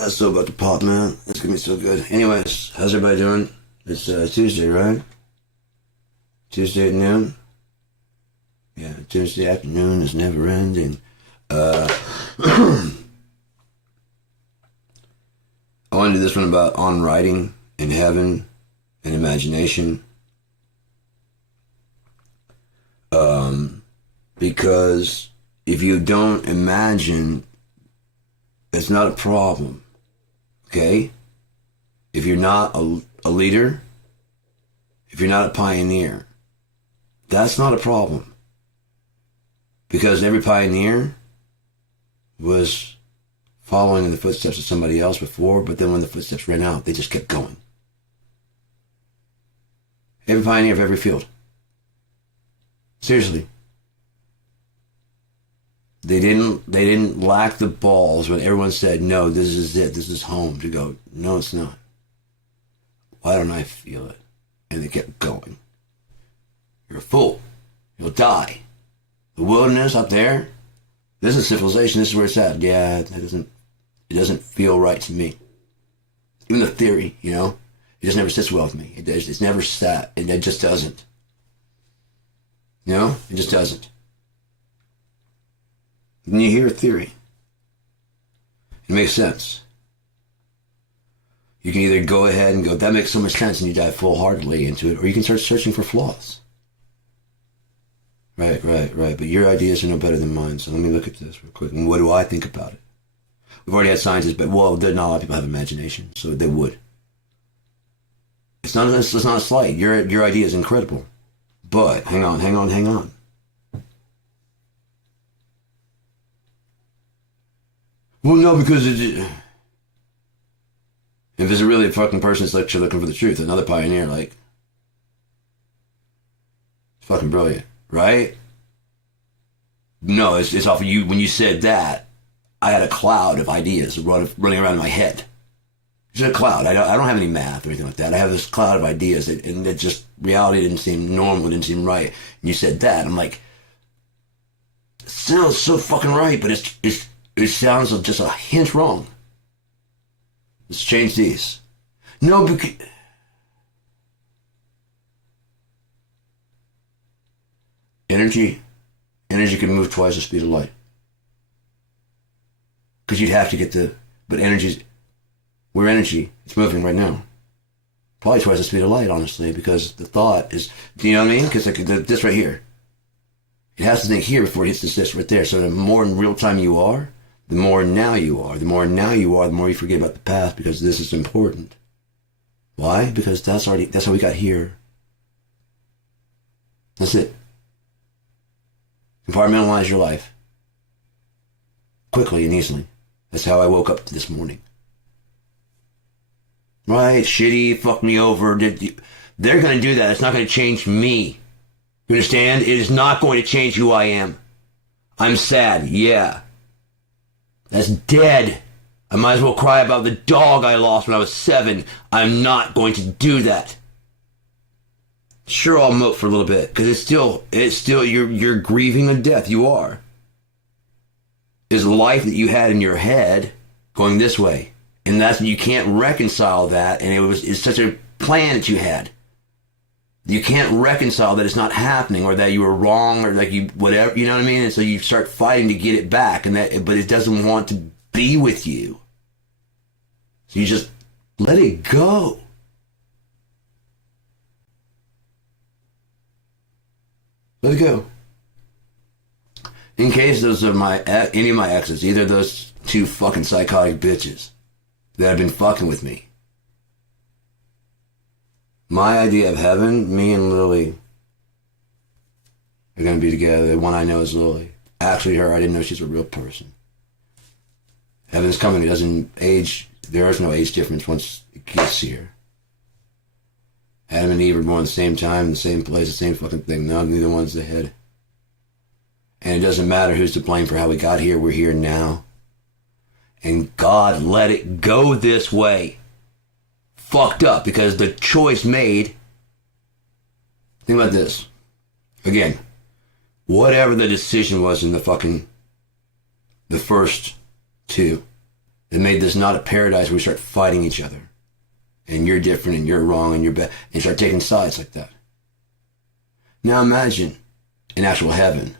That's so about to pop, man. It's gonna be so good. Anyways, how's everybody doing? It's Tuesday, right? Tuesday at noon? Yeah, Tuesday afternoon is never ending. I want to do this one about on writing and heaven and imagination. Because if you don't imagine, it's not a problem. Okay? If you're not a leader, if you're not a pioneer, that's not a problem. Because every pioneer was following in the footsteps of somebody else before, but then when the footsteps ran out, they just kept going. Every pioneer of every field. Seriously. They didn't lack the balls when everyone said, no, this is it, this is home, to go, no, it's not. Why don't I feel it? And they kept going. You're a fool. You'll die. The wilderness up there, this is civilization, this is where it's at. Yeah, it doesn't feel right to me. Even the theory, it just never sits well with me. It's never sat, and it just doesn't. It just doesn't. When you hear a theory, it makes sense. You can either go ahead and go, that makes so much sense, and you dive full-heartedly into it, or you can start searching for flaws. Right. But your ideas are no better than mine, so let me look at this real quick. And what do I think about it? We've already had scientists, but, not a lot of people have imagination, so they would. It's not a slight. Your idea is incredible. But, hang on. Well, no, because if it's really a fucking person that's actually looking for the truth, another pioneer, it's fucking brilliant, right? No, it's off of you. When you said that, I had a cloud of ideas running around in my head. It's a cloud. I don't have any math or anything like that. I have this cloud of ideas, and it just, reality didn't seem normal, it didn't seem right. And you said that, I'm like, it sounds so fucking right, but it sounds just a hint wrong. Let's change these. No, because energy can move twice the speed of light. Because you'd have to get we're energy. It's moving right now. Probably twice the speed of light, honestly, because the thought is, do you know what I mean? Because this right here, it has to think here before it hits this right there. So the more in real time you are, the more now you are. The more now you are, the more you forget about the past, because this is important. Why? Because that's how we got here. That's it. Compartmentalize your life. Quickly and easily. That's how I woke up this morning. Right, shitty, fuck me over. They're going to do that. It's not going to change me. You understand? It is not going to change who I am. I'm sad, yeah. That's dead. I might as well cry about the dog I lost when I was 7. I'm not going to do that. Sure, I'll mope for a little bit, because it's still, you're grieving a death. You are. Is life that you had in your head going this way. And you can't reconcile that, and it's such a plan that you had. You can't reconcile that it's not happening, or that you were wrong, or whatever, you know what I mean? And so you start fighting to get it back, but it doesn't want to be with you. So you just let it go. Let it go. In case those are any of my exes, either those two fucking psychotic bitches that have been fucking with me. My idea of heaven, me and Lily are going to be together. The one I know is Lily. Actually, her, I didn't know she's a real person. Heaven's coming. It doesn't age. There is no age difference once it gets here. Adam and Eve were born at the same time, in the same place, the same fucking thing. No, neither one's ahead. And it doesn't matter who's to blame for how we got here. We're here now. And God let it go this way. Fucked up, because the choice made. Think about this. Again, whatever the decision was in the first two, It made this not a paradise where we start fighting each other. And you're different and you're wrong and you're bad. And you start taking sides like that. Now imagine in actual heaven.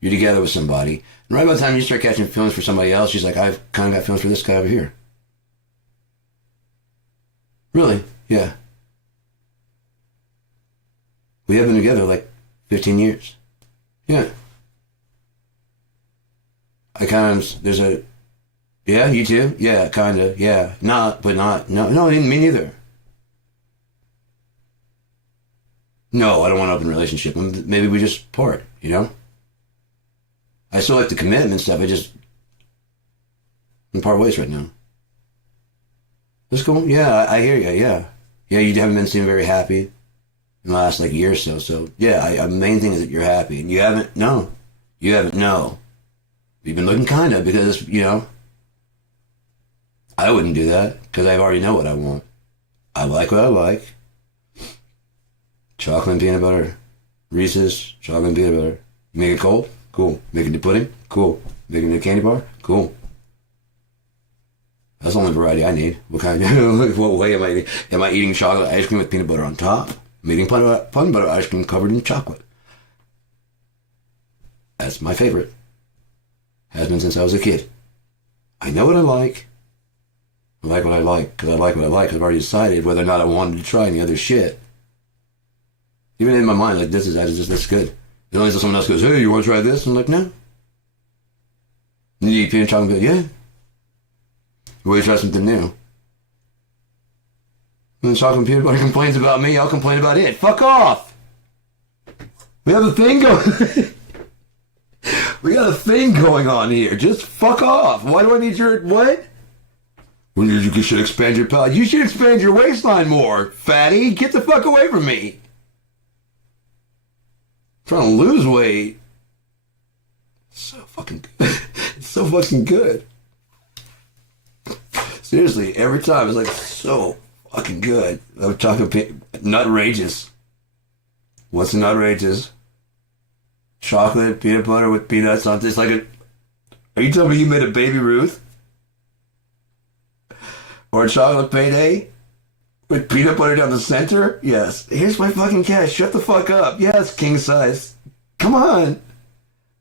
You're together with somebody. And right by the time you start catching feelings for somebody else, she's like, I've kind of got feelings for this guy over here. Really? Yeah. We have been together like 15 years. Yeah. There's a, yeah, you too? Yeah, kind of, yeah. Not, but not, no, me neither. No, I don't want an open relationship. Maybe we just part, you know? I still like the commitment stuff. I'm part ways right now. That's cool. Yeah, I hear you. Yeah. Yeah, you haven't been seeming very happy in the last like year or so. So yeah, the main thing is that you're happy. And you haven't, no. You haven't, no. You've been looking kind of because, you know, I wouldn't do that because I already know what I want. I like what I like. Chocolate and peanut butter. Reese's, chocolate and peanut butter. Make it cold? Cool. Make it into pudding? Cool. Make it into a candy bar? Cool. That's the only variety I need. What kind of, what way am I eating? Am I eating chocolate ice cream with peanut butter on top? I'm eating peanut butter ice cream covered in chocolate. That's my favorite. Has been since I was a kid. I know what I like. I like what I like because I like what I like. I've already decided whether or not I wanted to try any other shit. Even in my mind, like, that's good. As long as someone else goes, hey, you want to try this? I'm like, no. You eat peanut chocolate? Yeah. You want to try something new? When the chocolate and peanut butter complains about me, I'll complain about it. Fuck off! We have a thing going. We got a thing going on here. Just fuck off. Why do I need your what? Well, you should expand your palate. You should expand your waistline more, fatty. Get the fuck away from me. I'm trying to lose weight. So fucking good. It's so fucking good. Seriously, every time it's like so fucking good. I'm talking nutrageous. What's nutrageous? Chocolate, peanut butter with peanuts on this. Like a. Are you telling me you made a Baby Ruth? Or a chocolate payday? With peanut butter down the center? Yes. Here's my fucking cat. Shut the fuck up. Yes, king size. Come on.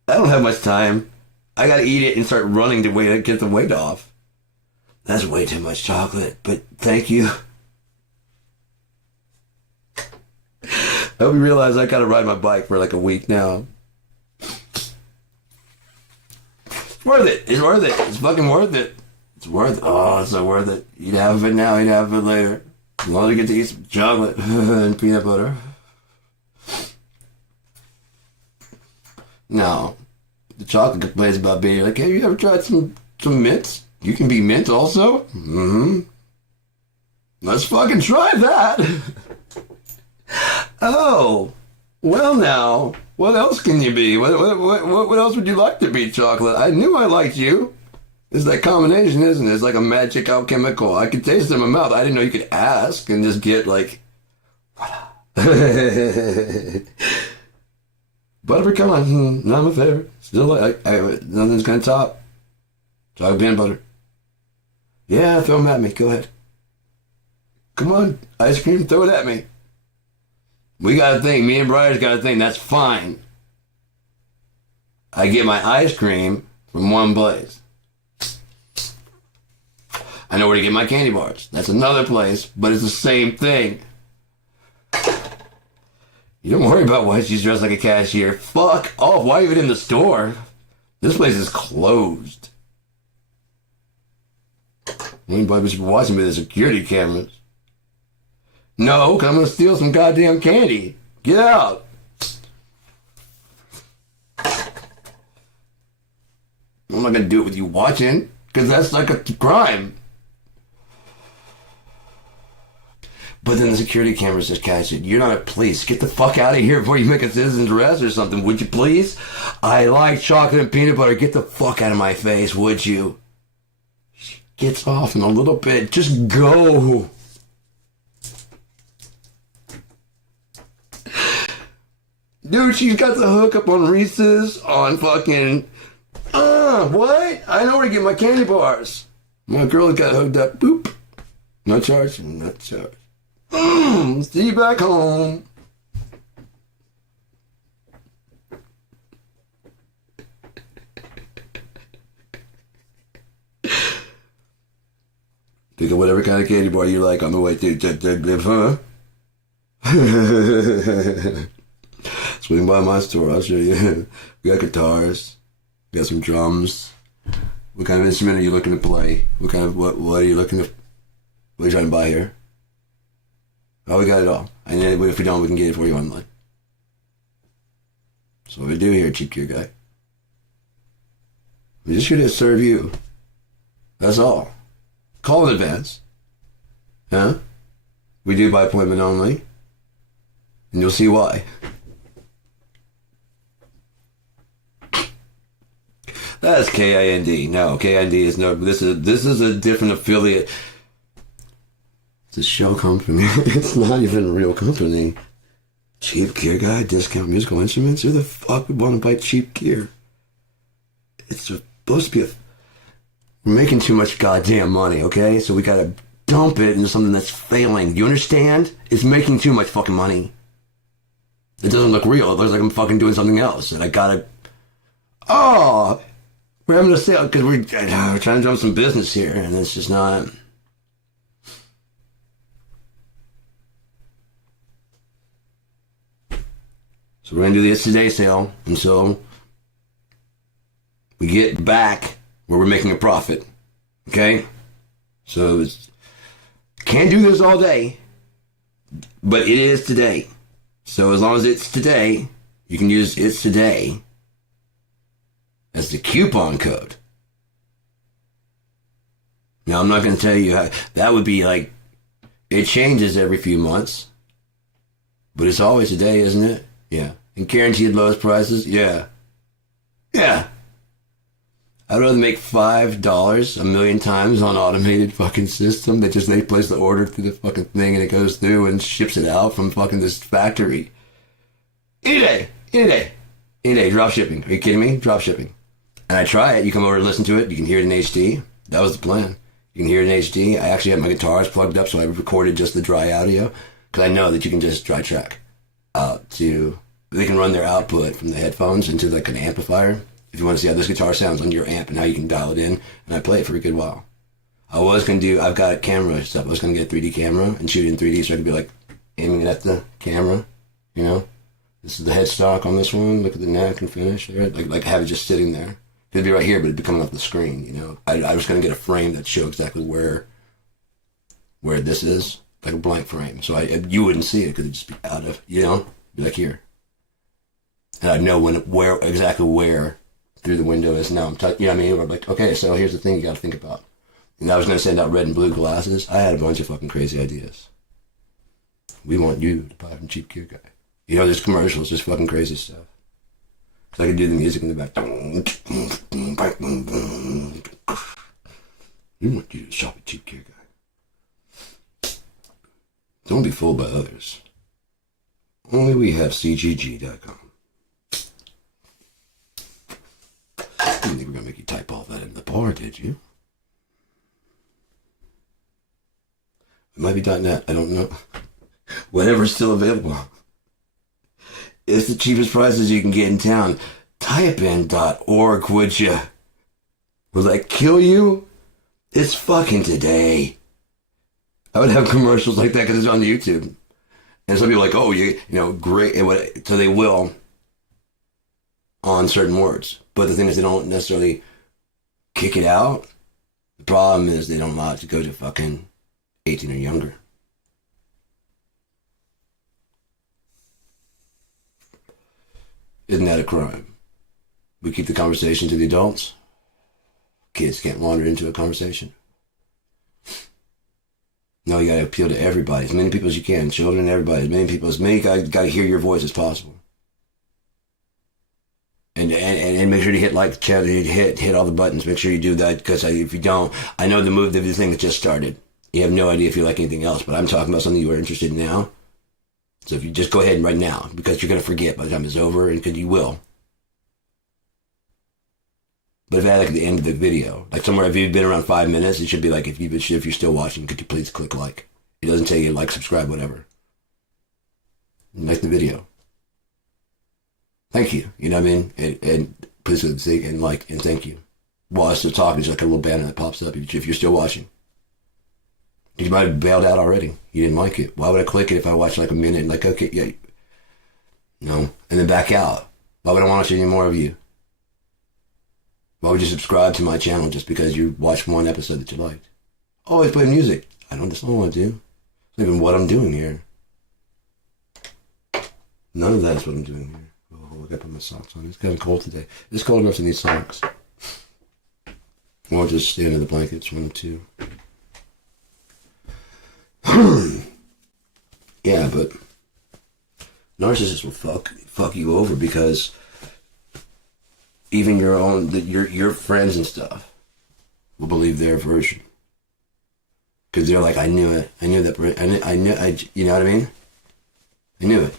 I don't have much time. I gotta eat it and start running to get the weight off. That's way too much chocolate, but thank you. I hope you realize I gotta ride my bike for like a week now. It's worth it. It's worth it. It's fucking worth it. It's worth it. Oh, it's so worth it. You'd have it now, you'd have it later. As long as you get to eat some chocolate and peanut butter. No. The chocolate complains about being like, hey, you ever tried some mints? You can be mint also? Mm-hmm. Let's fucking try that. Oh. Well now. What else can you be? What else would you like to be, chocolate? I knew I liked you. It's that combination, isn't it? It's like a magic alchemical. I could taste it in my mouth. I didn't know you could ask and just get like, butter pecan, not my favorite. Still like, nothing's gonna top. Chocolate peanut butter. Yeah, throw them at me. Go ahead. Come on, ice cream, throw it at me. We got a thing. Me and Briar's got a thing. That's fine. I get my ice cream from one place. I know where to get my candy bars. That's another place, but it's the same thing. You don't worry about why she's dressed like a cashier. Fuck off. Why even in the store? This place is closed. Anybody should be watching me with the security cameras. No, because I'm going to steal some goddamn candy. Get out. I'm not going to do it with you watching, because that's like a crime. But then the security cameras just catch it. You're not a police. Get the fuck out of here before you make a citizen's arrest or something, would you please? I like chocolate and peanut butter. Get the fuck out of my face, would you? She gets off in a little bit. Just go. Dude, she's got the hookup on Reese's, on fucking... what? I know where to get my candy bars. My girl got hooked up. Boop. No charge. No charge. See you back home. Think of whatever kind of candy bar you like on the way to, huh? Swing by my store, I'll show you. We got guitars, we got some drums. What kind of instrument are you looking to play? What are you looking to, what are you trying to buy here? Oh, we got it all. And then if we don't, we can get it for you online. That's what we do here, Cheap Gear Guy. We're just here to serve you. That's all. Call in advance. Huh? We do by appointment only. And you'll see why. That's KIND. No, KIND is no. This is a different affiliate. It's a show company. It's not even a real company. Cheap Gear Guy, discount musical instruments. Who the fuck would want to buy cheap gear? It's supposed to be we're making too much goddamn money, okay? So we gotta dump it into something that's failing. You understand? It's making too much fucking money. It doesn't look real. It looks like I'm fucking doing something else. And I gotta... Oh! We're having a sale because we're trying to dump some business here. And it's just not... So we're gonna do the It's Today sale until we get back where we're making a profit. Okay? So can't do this all day, but it is today. So as long as it's today, you can use It's Today as the coupon code. Now I'm not going to tell you how that would be like. It changes every few months, but it's always today, isn't it? Yeah. And guaranteed lowest prices. Yeah. Yeah. I'd rather make $5 a million times on automated fucking system that just they place the order through the fucking thing and it goes through and ships it out from fucking this factory. Any day. Any day. Any day. Drop shipping. Are you kidding me? Drop shipping. And I try it. You come over and listen to it. You can hear it in HD. That was the plan. You can hear it in HD. I actually had my guitars plugged up, so I recorded just the dry audio because I know that you can just dry track out to... They can run their output from the headphones into like an amplifier. If you want to see how this guitar sounds on your amp and how you can dial it in, and I play it for a good while. I was going to do, I've got camera stuff. I was going to get a 3D camera and shoot it in 3D so I could be like aiming it at the camera, you know? This is the headstock on this one. Look at the neck and finish there. Like have it just sitting there. It'd be right here, but it'd be coming off the screen, you know? I was going to get a frame that show exactly where this is, like a blank frame. So you wouldn't see it because it'd just be out of, you know? Be like here. And I'd know exactly where through the window is. Now I'm you know what I mean? We're like, okay, so here's the thing you got to think about. And I was going to send out red and blue glasses. I had a bunch of fucking crazy ideas. We want you to buy from Cheap Gear Guy. You know, there's commercials, there's fucking crazy stuff. Because I could do the music in the back. We want you to shop at Cheap Gear Guy. Don't be fooled by others. Only we have CGG.com. I didn't think we were going to make you type all that in the bar, did you? It might be .net, I don't know. Whatever's still available. It's the cheapest prices you can get in town. Type in .org, would ya? Will that kill you? It's fucking today. I would have commercials like that because it's on YouTube. And some people are like, oh, you know, great. So they will on certain words. But the thing is, they don't necessarily kick it out. The problem is they don't allow it to go to fucking 18 or younger. Isn't that a crime? We keep the conversation to the adults. Kids can't wander into a conversation. No, you gotta appeal to everybody, as many people as you can. Children, everybody, as many people, as many gotta hear your voice as possible. And make sure you hit like, hit all the buttons. Make sure you do that, because if you don't, I know the thing that just started. You have no idea if you like anything else, but I'm talking about something you are interested in now. So if you just go ahead right now, because you're gonna forget by the time it's over, and because you will. But if I had like at the end of the video, like somewhere if you've been around 5 minutes, it should be like if you're still watching, could you please click like? It doesn't tell you like, subscribe, whatever. Like the video. Thank you. You know what I mean? And please and like and thank you. While I'm still talking, there's like a little banner that pops up if you're still watching. You might have bailed out already. You didn't like it. Why would I click it if I watch like a minute and like, okay, yeah. No. And then back out. Why would I want to watch any more of you? Why would you subscribe to my channel just because you watched one episode that you liked? Always play music. That's not what I do. It's not even what I'm doing here. None of that is what I'm doing here. Oh, I gotta put my socks on. It's kind of cold today. It's cold enough to need socks. Or just stay under the blankets, one or two. Yeah, but narcissists will fuck you over because even your friends and stuff will believe their version because they're like, I knew it. I knew that. You know what I mean? I knew it.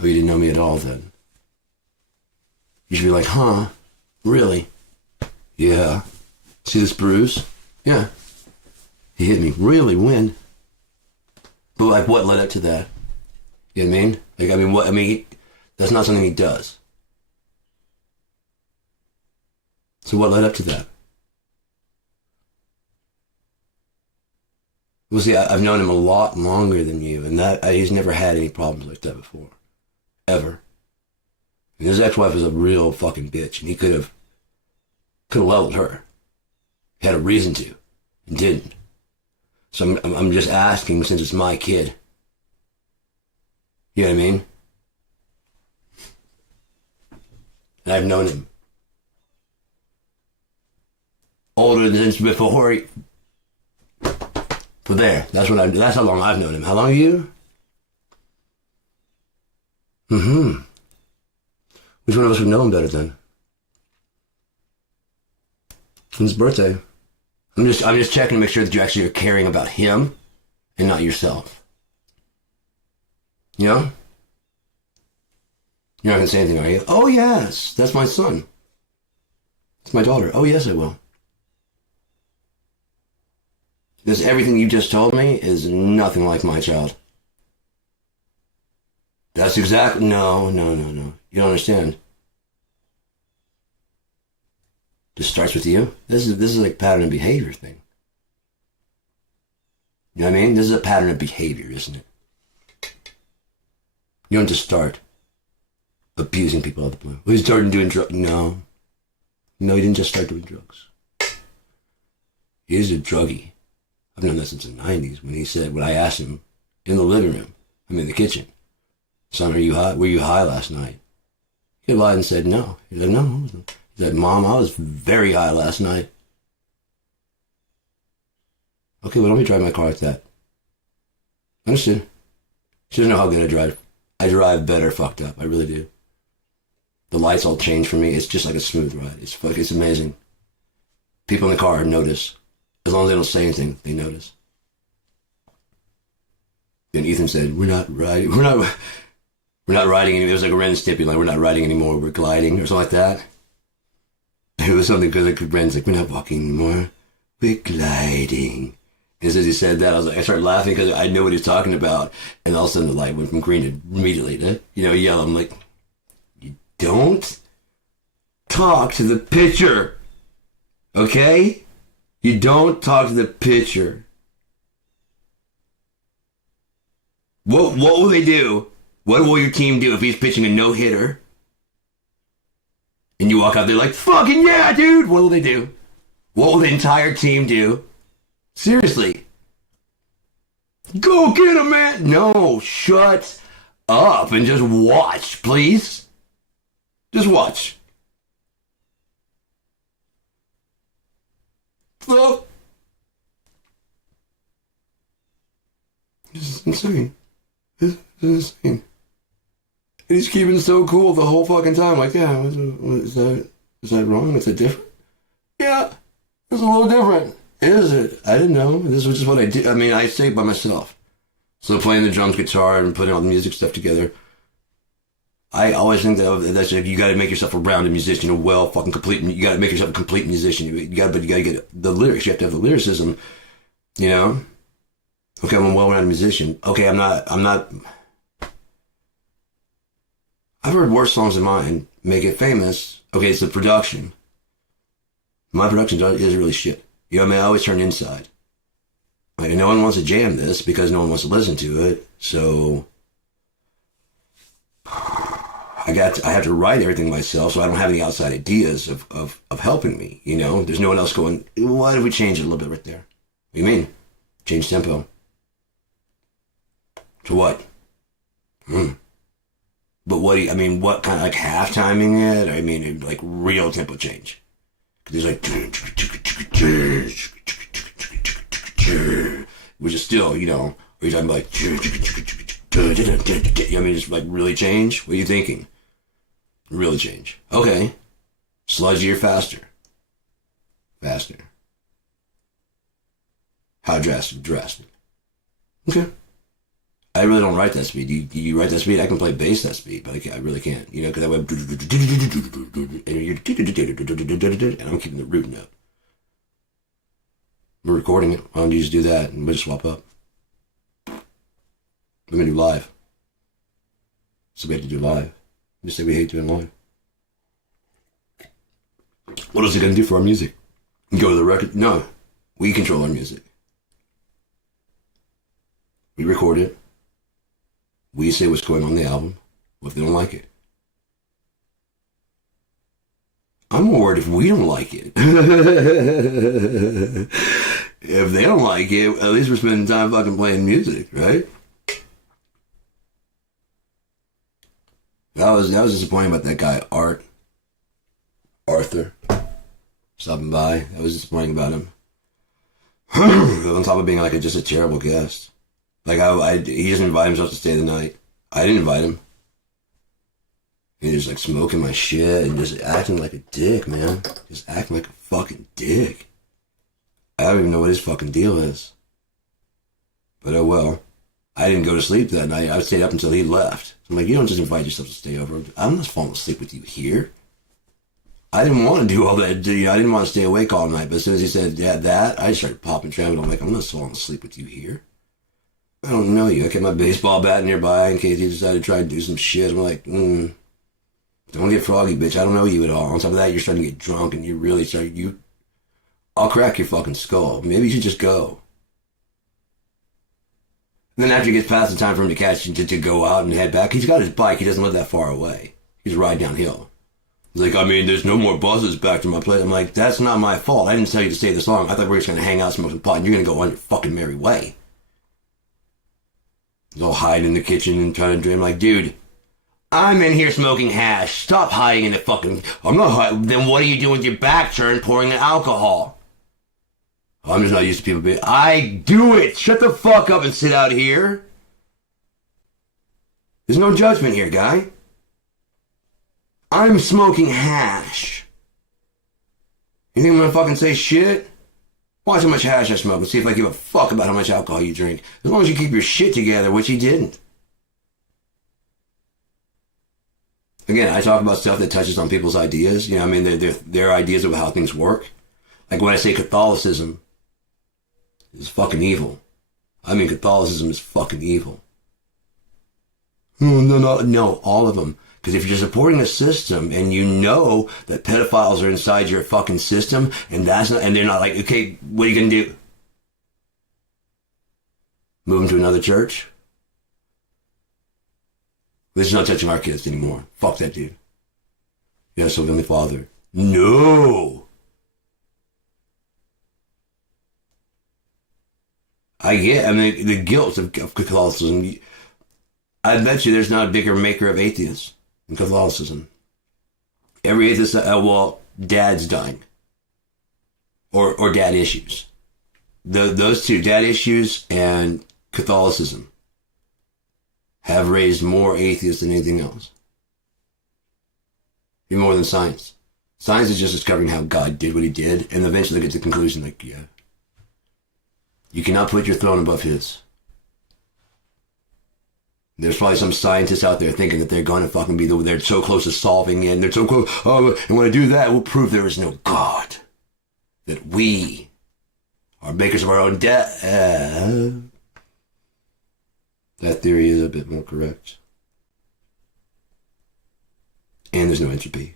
Oh, you didn't know me at all then. You should be like, huh? Really? Yeah. See this bruise? Yeah. He hit me. Really? When? But like, what led up to that? You know what I mean? Like, I mean, what? I mean, that's not something he does. So what led up to that? Well, see, I've known him a lot longer than you, and he's never had any problems like that before. Ever. And his ex-wife was a real fucking bitch, and he could have leveled her. He had a reason to, and didn't. So I'm just asking, since it's my kid. You know what I mean? And I've known him older than before. But that's how long I've known him. How long are you? Mm-hmm. Which one of us would know him better then? It's his birthday. I'm just checking to make sure that you actually are caring about him and not yourself. You know? You're not gonna say anything, are you? Oh yes, that's my son. It's my daughter. Oh yes, I will. Because everything you just told me is nothing like my child. That's exactly... No. You don't understand. This starts with you. This is like pattern of behavior thing. You know what I mean? This is a pattern of behavior, isn't it? You don't just start abusing people out of the blue. Well, he started doing drugs. No, he didn't just start doing drugs. He's a druggie. I've known that since the 90s when I asked him in the living room, in the kitchen, son, are you high? Were you high last night? He lied and said no. He said, no, I wasn't. He said, Mom, I was very high last night. Okay, well, let me drive my car like that. Understood. She doesn't know how good I drive. I drive better fucked up. I really do. The lights all change for me. It's just like a smooth ride. It's amazing. People in the car notice. As long as they don't say anything, they notice. Then Ethan said, we're not riding anymore. It was like a Ren Stippy, like, we're not riding anymore, we're gliding, or something like that. It was something because like, Ren's like, we're not walking anymore, we're gliding. And as he said that, I started laughing because I knew what he was talking about. And all of a sudden the light went from green to immediately to, yellow. I'm like, you don't talk to the pitcher. Okay? You don't talk to the pitcher. What will they do? What will your team do if he's pitching a no-hitter? And you walk out there like, fucking yeah, dude! What will they do? What will the entire team do? Seriously. Go get him, man! No, shut up and just watch, please. Just watch. Look. This is insane. This is insane. And he's keeping it so cool the whole fucking time. Like, yeah, is that wrong? Is it different? Yeah, it's a little different. Is it? I didn't know. This was just what I did. I mean, I say it by myself. So playing the drums, guitar, and putting all the music stuff together. I always think that's like, you got to make yourself a rounded musician, a well fucking complete. You got to make yourself a complete musician. But you got to get the lyrics. You have to have the lyricism. You know. Okay, I'm a well-rounded musician. Okay, I'm not. I've heard worse songs than mine make it famous. Okay, it's the production. My production is really shit. You know what I mean? I always turn inside. Like, no one wants to jam this because no one wants to listen to it. So I have to write everything myself, so I don't have any outside ideas of helping me. You know, there's no one else going, why did we change it a little bit right there? What do you mean? Change tempo. To what? But what do you, I mean, what kind of, like, half timing it? I mean, like, real tempo change. There's like, which is still, you know, or you're talking about like, I mean, just like really change? What are you thinking? Really change. Okay. Sludgy or faster? Faster. How drastic? Drastic. Okay. I really don't write that speed. You write that speed? I can play bass that speed, but I really can't. You know, because I went, and I'm keeping the root note. We're recording it. Why don't you just do that and we'll just swap up? We're going to do live. So we have to do live. Just say we hate doing live. What is it going to do for our music? Go to the record? No. We control our music. We record it. We say what's going on the album. What if they don't like it? I'm more worried if we don't like it. If they don't like it, at least we're spending time fucking playing music, right? That was disappointing about that guy, Arthur, stopping by. That was disappointing about him. On top of being like just a terrible guest. Like he doesn't invite himself to stay the night. I didn't invite him. He just like smoking my shit and just acting like a dick, man. Just acting like a fucking dick. I don't even know what his fucking deal is. But oh well. I didn't go to sleep that night. I stayed up until he left. I'm like, you don't just invite yourself to stay over. I'm not falling asleep with you here. I didn't want to do all that. I didn't want to stay awake all night. But as soon as he said that, I started popping traveling. I'm like, I'm not falling asleep with you here. I don't know you. I kept my baseball bat nearby in case he decided to try to do some shit. I'm like, don't get froggy, bitch. I don't know you at all. On top of that, you're starting to get drunk and you're really starting, I'll crack your fucking skull. Maybe you should just go. And then after it gets past the time for him to catch to go out and head back, he's got his bike. He doesn't live that far away. He's ride downhill. He's like, I mean, there's no more buses back to my place. I'm like, that's not my fault. I didn't tell you to stay this long. I thought we were just going to hang out, smoke some pot, and you're going to go on your fucking merry way. He's all hiding in the kitchen and trying to drink. I'm like, dude, I'm in here smoking hash. Stop hiding in the fucking... I'm not hiding. Then what are you doing with your back turned pouring the alcohol? I'm just not used to people being... I do it! Shut the fuck up and sit out here. There's no judgment here, guy. I'm smoking hash. You think I'm gonna fucking say shit? Watch how much hash I smoke and see if I give a fuck about how much alcohol you drink. As long as you keep your shit together, which he didn't. Again, I talk about stuff that touches on people's ideas. You know, I mean, their ideas of how things work. Like when I say Catholicism is fucking evil. I mean, Catholicism is fucking evil. No, all of them. Because if you're supporting a system and you know that pedophiles are inside your fucking system and they're not like, okay, what are you going to do? Move them to another church? This is not touching our kids anymore. Fuck that dude. Yes, Heavenly Father. No! I mean, the guilt of Catholicism. I bet you there's not a bigger maker of atheists than Catholicism. Every atheist, dad's dying. Or dad issues. Those two, dad issues and Catholicism, have raised more atheists than anything else. Even more than science. Science is just discovering how God did what he did, and eventually they get to the conclusion like, yeah, you cannot put your throne above his. There's probably some scientists out there thinking that they're going to fucking they're so close to solving it, and they're so close, and when I do that, we'll prove there is no God. That we are makers of our own death. That theory is a bit more correct. And there's no entropy.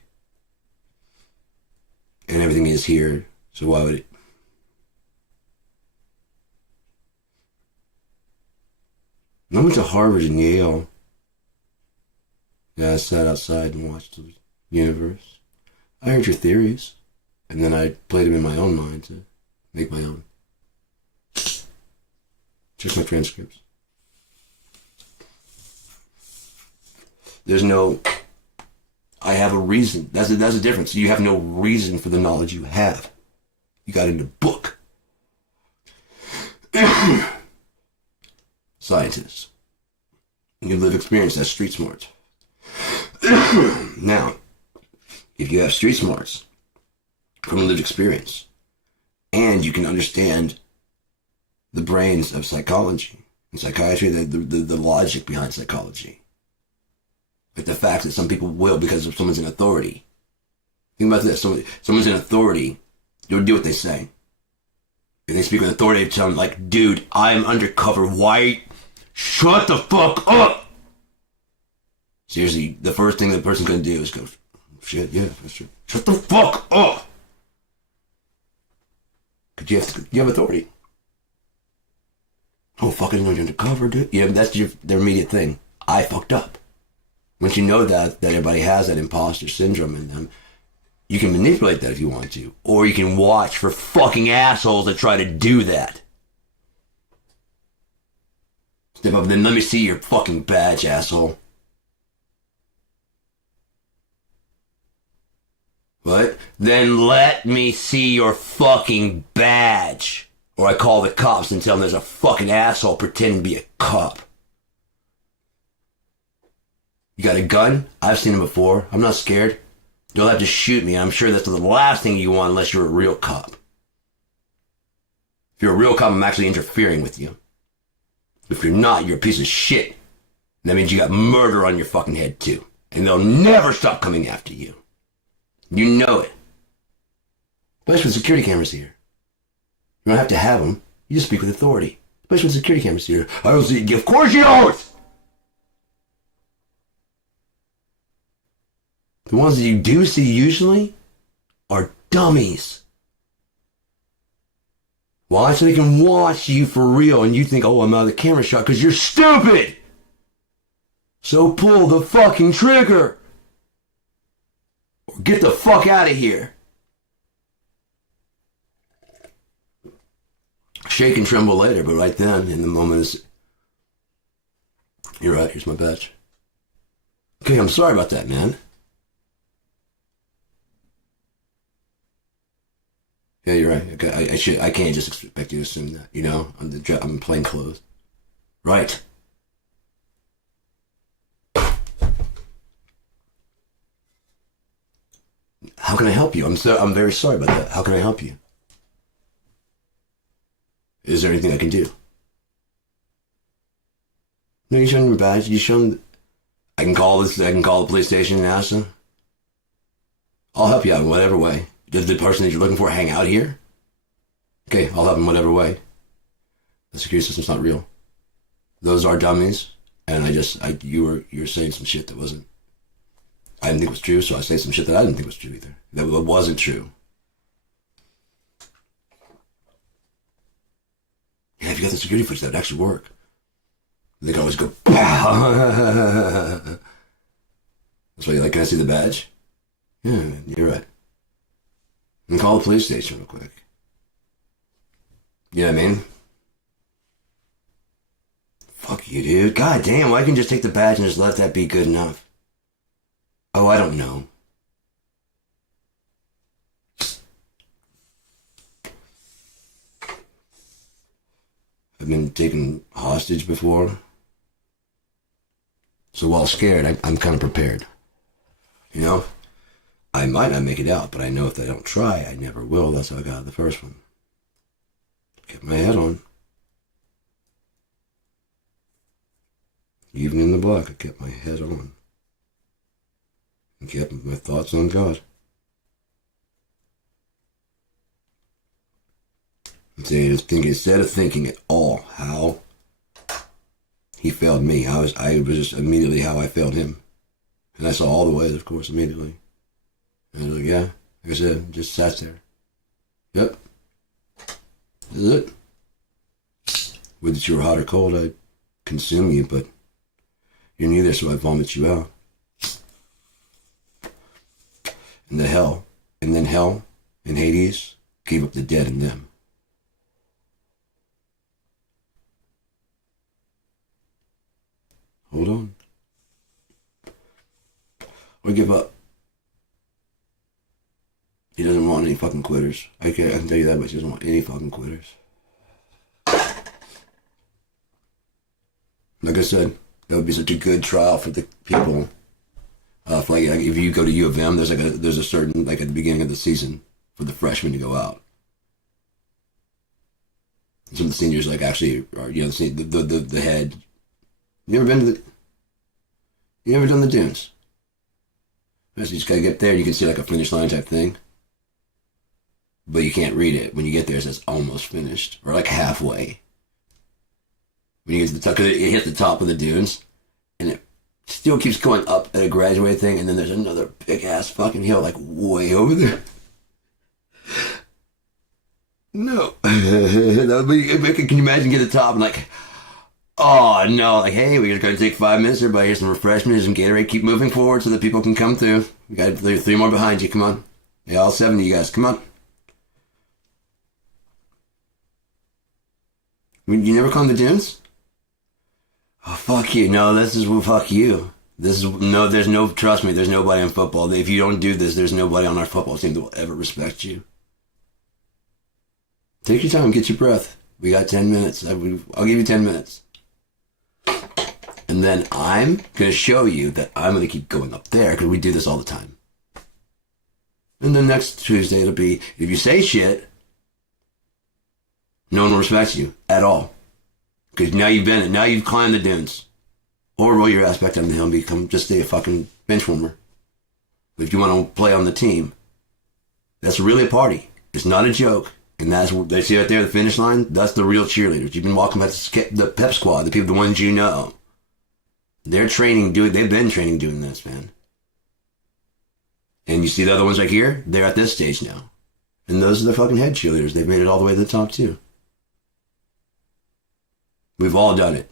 And everything is here, so why would it? I went to Harvard and Yale. Yeah, I sat outside and watched the universe. I heard your theories, and then I played them in my own mind to make my own. Check my transcripts. There's no... I have a reason. That's the difference. You have no reason for the knowledge you have. You got it in a book. Scientists. You live experience. That's street smarts. Now, if you have street smarts from lived experience, and you can understand the brains of psychology and psychiatry, the logic behind psychology, like the fact that some people will because if someone's in authority. Think about this. Someone's in authority, they'll do what they say. If they speak with authority, they tell them, like, dude, I'm undercover. Why? Shut the fuck up! Seriously, the first thing the person's gonna do is go, shit, yeah, that's true. Shut the fuck up! Because you have authority. Oh, fucking know you're undercover, dude. Yeah, that's their immediate thing. I fucked up. Once you know that everybody has that imposter syndrome in them, you can manipulate that if you want to. Or you can watch for fucking assholes that try to do that. Step up, then let me see your fucking badge, asshole. What? Then let me see your fucking badge. Or I call the cops and tell them there's a fucking asshole pretending to be a cop. You got a gun? I've seen them before. I'm not scared. You'll have to shoot me. I'm sure that's the last thing you want unless you're a real cop. If you're a real cop, I'm actually interfering with you. If you're not, you're a piece of shit. That means you got murder on your fucking head too. And they'll never stop coming after you. You know it. Especially with security cameras here. You don't have to have them. You just speak with authority. Especially with security cameras here. I don't see... Of course you don't! The ones that you do see usually are dummies. Why? So they can watch you for real and you think, oh, I'm out of the camera shot because you're stupid! So pull the fucking trigger! Or get the fuck out of here! Shake and tremble later, but right then, in the moment, is... You're right, here's my badge. Okay, I'm sorry about that, man. Yeah, you're right. Okay, I can't just expect you to assume that. You know, I'm in plain clothes. Right. How can I help you? I'm very sorry about that. How can I help you? Is there anything I can do? No, you show them your badge. You show them. I can call the police station and ask them. I'll help you out in whatever way. Does the person that you're looking for hang out here? Okay, I'll help in whatever way. The security system's not real. Those are dummies, and you were saying some shit that wasn't. I didn't think was true, so I say some shit that I didn't think was true either. That wasn't true. Yeah, if you got the security footage, that would actually work. They can always go, pow! That's why you're like, can I see the badge? Yeah, you're right. And call the police station real quick. You know what I mean? Fuck you, dude. God damn, why can't you just take the badge and just let that be good enough? Oh, I don't know. I've been taken hostage before. So while scared, I'm kind of prepared. You know? I might not make it out, but I know if I don't try, I never will. That's how I got the first one. Kept my head on. Even in the black, I kept my head on. And kept my thoughts on God. Instead of thinking at all how he failed me, I was just immediately how I failed him. And I saw all the ways, of course, immediately. And I was like, yeah, like I said, just sat there. Yep. This is it. Whether you were hot or cold, I'd consume you, but you're neither, so I vomit you out. And hell and Hades gave up the dead in them. Hold on. Or give up. He doesn't want any fucking quitters. I can tell you that much. He doesn't want any fucking quitters. Like I said, that would be such a good trial for the people. For like if you go to U of M, there's a certain, like at the beginning of the season for the freshmen to go out. Some of the seniors like actually are, the head. You ever done the dunes? You just gotta get there. You can see like a finish line type thing, but you can't read it. When you get there, it says almost finished or like halfway. When you get to the top, it hits the top of the dunes, and it still keeps going up at a graduate thing, and then there's another big ass fucking hill like way over there. No, can you imagine get to the top and like, oh no, like hey, we're gonna take 5 minutes. Everybody, here's some refreshments, some Gatorade. Keep moving forward so that people can come through. We got 3 more behind you. Come on, yeah, all 7 of you guys. Come on. You never climb the dunes? Oh, fuck you. No, fuck you. There's no, trust me, there's nobody in football. If you don't do this, there's nobody on our football team that will ever respect you. Take your time, get your breath. We got 10 minutes. I'll give you 10 minutes. And then I'm going to show you that I'm going to keep going up there because we do this all the time. And then next Tuesday it'll be, if you say shit, no one will respect you at all. Because now you've been it. Now you've climbed the dunes. Or roll your ass back down the hill and just stay a fucking bench warmer. But if you want to play on the team, that's really a party. It's not a joke. And that's what they see right there, the finish line. That's the real cheerleaders. You've been walking by the pep squad, the ones you know. They've been training doing this, man. And you see the other ones right here? They're at this stage now. And those are the fucking head cheerleaders. They've made it all the way to the top too. We've all done it.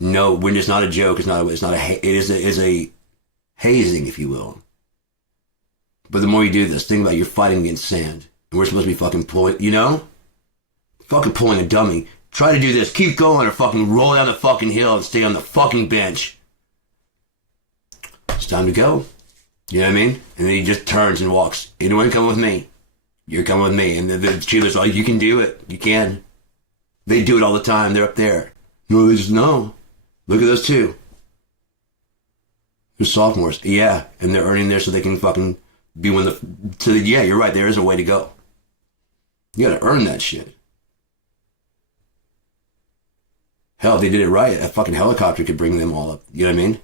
No, when it's not a joke, it is a hazing, if you will. But the more you do this, think about it, you're fighting against sand. And we're supposed to be fucking pulling, fucking pulling a dummy. Try to do this, keep going, or fucking roll down the fucking hill and stay on the fucking bench. It's time to go. You know what I mean? And then he just turns and walks. Anyone come with me? You're coming with me. And the cheerleaders are like, you can do it. You can. They do it all the time. They're up there. No, they just know. Look at those two. They're sophomores. Yeah. And they're earning there so they can fucking be yeah, you're right. There is a way to go. You gotta earn that shit. Hell, if they did it right, a fucking helicopter could bring them all up. You know what I mean?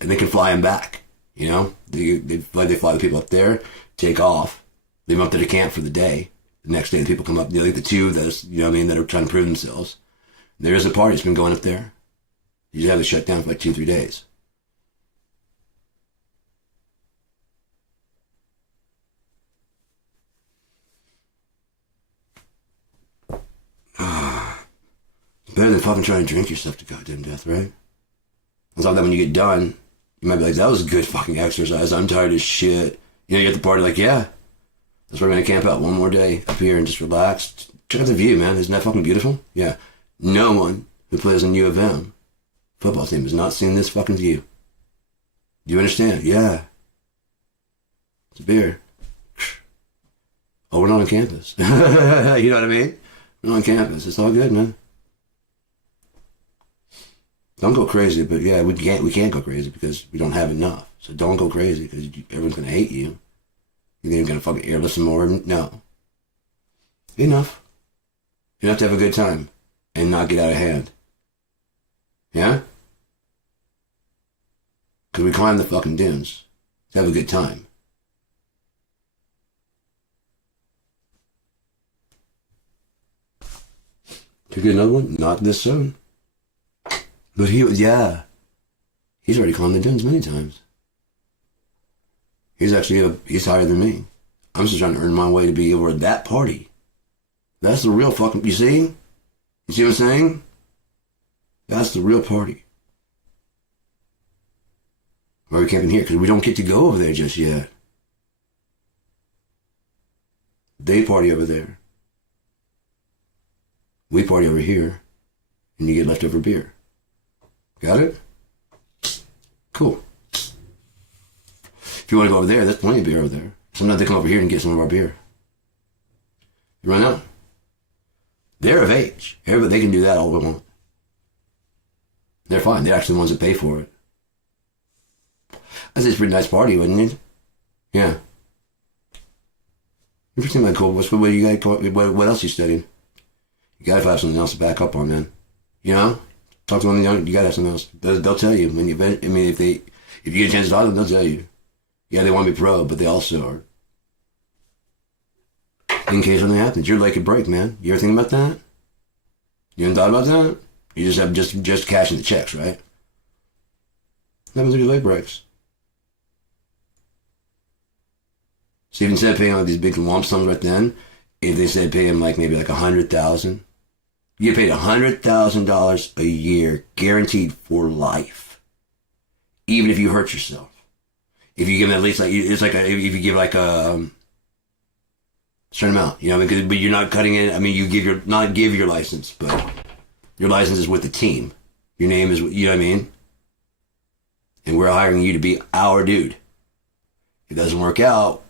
And they can fly them back. You know? They fly the people up there, take off, leave them up there to camp for the day. The next day the people come up, like the two that are trying to prove themselves. There is a party that's been going up there. You just have to shut down for like 2-3 days. It's better than fucking trying to drink yourself to goddamn death, right? It's like that when you get done, you might be like, that was a good fucking exercise. I'm tired as shit. You get the party like, yeah. That's why we're going to camp out one more day up here and just relax. Check out the view, man. Isn't that fucking beautiful? Yeah. No one who plays in U of M football team has not seen this fucking view. Do you understand? Yeah. It's a beer. Oh, we're not on campus. You know what I mean? We're not on campus. It's all good, man. Don't go crazy, but yeah, we can't go crazy because we don't have enough. So don't go crazy because everyone's going to hate you. You think you're going to fucking airlift some more? No. Enough. You have to have a good time and not get out of hand. Yeah? Because we climb the fucking dunes to have a good time. To get another one? Not this soon. But he's already climbed the dunes many times. He's higher than me. I'm just trying to earn my way to be over at that party. That's the real fucking, you see? You see what I'm saying? That's the real party. Why are we camping here? Because we don't get to go over there just yet. They party over there. We party over here. And you get leftover beer. Got it? Cool. If you want to go over there, there's plenty of beer over there. Sometimes they come over here and get some of our beer. You run out. They're of age. Everybody, they can do that all they want. They're fine. They're actually the ones that pay for it. I'd say it's a pretty nice party, wouldn't it? Yeah. Interesting, like, cool. What else are you studying? You gotta have something else to back up on, man. You know? Talk to one of the young, you gotta have something else. They'll tell you. If you get a chance to talk to them, they'll tell you. Yeah, they want to be pro, but they also are. In case something happens, your leg could break, man. You ever think about that? You haven't thought about that? You just have just cashing the checks, right? What happens if your leg breaks? So even instead of paying all these big lump sums right then, if they said pay him maybe $100,000, you get paid $100,000 a year, guaranteed for life, even if you hurt yourself. If you give them at least if you give a certain amount, but you're not cutting it. I mean, you give your license, but your license is with the team. Your name is, you know what I mean? And we're hiring you to be our dude. If it doesn't work out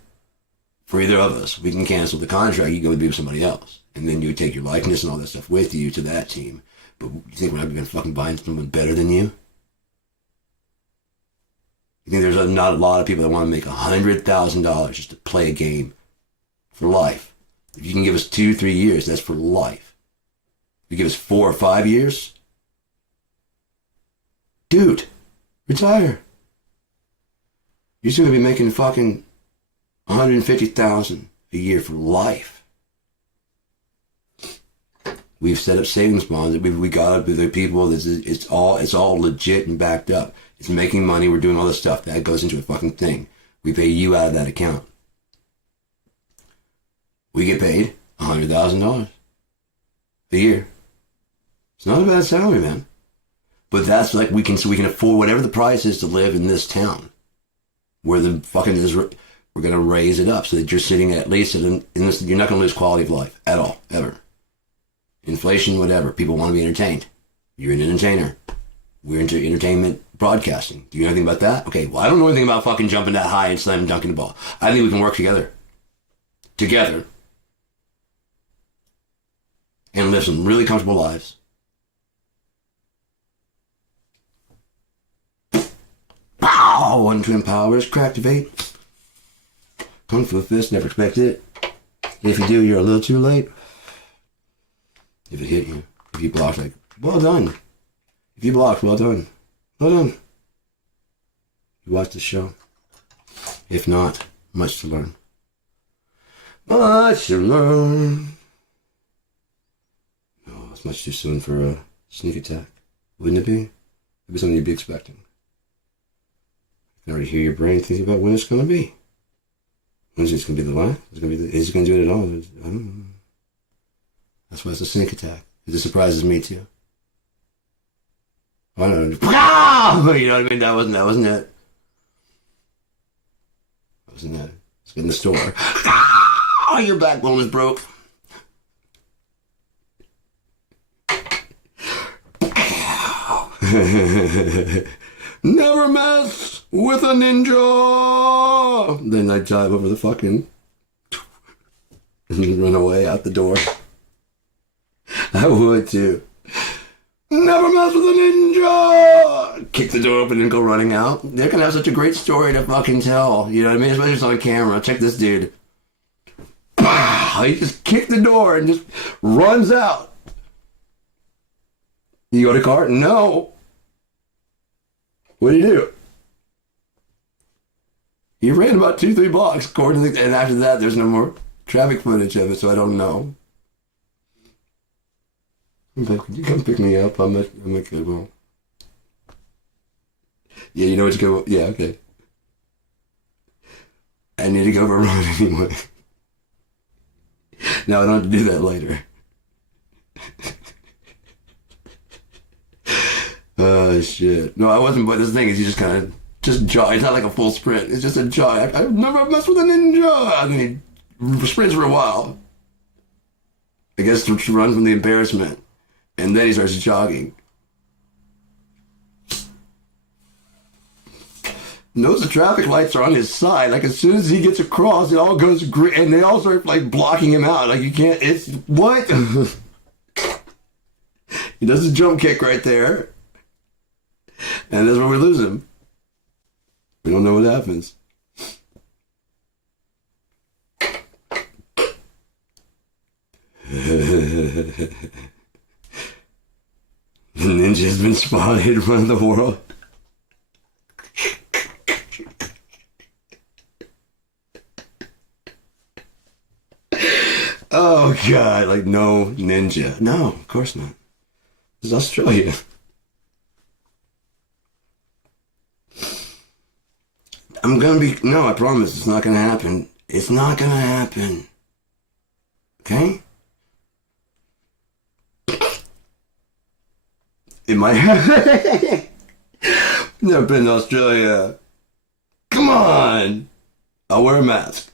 for either of us, we can cancel the contract. You go be with somebody else. And then you would take your likeness and all that stuff with you to that team. But you think we're not going to fucking find someone better than you? You think there's not a lot of people that want to make $100,000 just to play a game for life? If you can give us 2-3 years, that's for life. If you give us 4 or 5 years, dude, retire. You're still going to be making fucking $150,000 a year for life. We've set up savings bonds. We got up with the people. It's all legit and backed up. It's making money. We're doing all this stuff. That goes into a fucking thing. We pay you out of that account. We get paid $100,000 a year. It's not a bad salary, man. But that's we can afford whatever the price is to live in this town. Where the fucking is, we're going to raise it up so that you're sitting at least in this, you're not going to lose quality of life at all, ever. Inflation, whatever. People want to be entertained. You're an entertainer. We're into entertainment broadcasting. Do you know anything about that? Okay, well, I don't know anything about fucking jumping that high and slamming dunking the ball. I think we can work together. And live some really comfortable lives. Pow! 1 twin powers, crack to vape. Kung Fu fist, never expect it. If you do, you're a little too late. If it hit you, if you blocked, well done. If you blocked, well done. Well done. You watched the show. If not, much to learn. Much to learn. Oh, it's much too soon for a sneak attack. Wouldn't it be? It'd be something you'd be expecting. I can already hear your brain thinking about when it's going to be. When's it going to be the last? Is it going to do it at all? I don't know. That's why it's a sneak attack. It surprises me too. I don't know. You know what I mean? That wasn't it. That wasn't it. It's in the store. Oh, your backbone is broke. Never mess with a ninja. Then I dive over the fucking and run away out the door. I would too. Never mess with a ninja! Kick the door open and go running out. They're gonna have such a great story to fucking tell. You know what I mean? Especially if it's on camera. Check this dude. He just kicked the door and just runs out. You go to car? No. What do you do? He ran about 2, 3 blocks, according to and after that, there's no more traffic footage of it, so I don't know. Could you come pick me up? I'm at Goodwill. Yeah, you know what's good? Yeah, okay. I need to go for a run anyway. Now I don't have to do that later. Oh, shit. No, I wasn't, but the thing is, you just kind of, just jog. It's not like a full sprint. It's just a jog. I've never messed with a ninja. I mean, he sprints for a while. I guess to run from the embarrassment. And then he starts jogging. Knows the traffic lights are on his side. Like, as soon as he gets across, it all goes green, and they all start, like, blocking him out. Like, you can't, it's, what? He does a jump kick right there. And that's where we lose him. We don't know what happens. The ninja's been spotted around the world. Oh, God. Like, no ninja. No, of course not. This is Australia. I'm gonna be... No, I promise. It's not gonna happen. It's not gonna happen. Okay? It might happen. Never been to Australia. Come on! I'll wear a mask.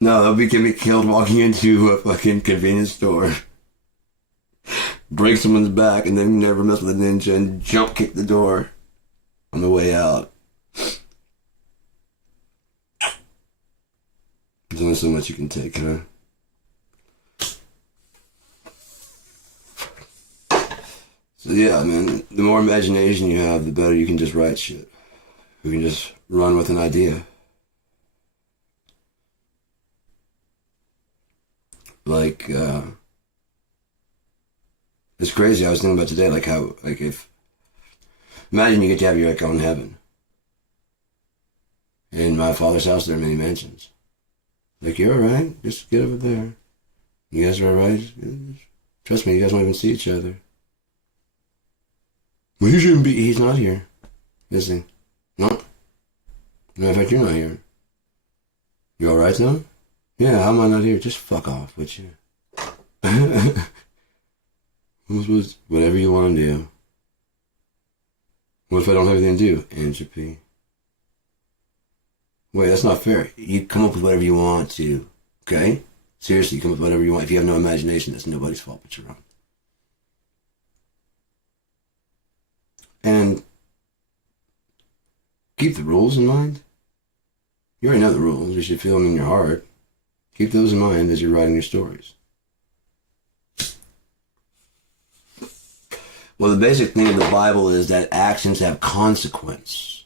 No, they'll get me killed walking into a fucking convenience store. Break someone's back and then never mess with a ninja and jump kick the door on the way out. There's only so much you can take, huh? So yeah, man, the more imagination you have, the better you can just write shit. You can just run with an idea. Like, it's crazy. I was thinking about today, like how, like if, imagine you get to have your own heaven. In my father's house, there are many mansions. Like, you're alright, just get over there. You guys are alright? Trust me, you guys won't even see each other. Well, you shouldn't be, he's not here. Is he? No. Matter of fact, you're not here. You alright though? Yeah, how am I not here? Just fuck off, would you? Whatever you want to do. What if I don't have anything to do? Entropy. Wait, that's not fair. You come up with whatever you want to. Okay? Seriously, you come up with whatever you want. If you have no imagination, that's nobody's fault but your own. And keep the rules in mind. You already know the rules. You should feel them in your heart. Keep those in mind as you're writing your stories. Well, the basic thing of the Bible is that actions have consequence.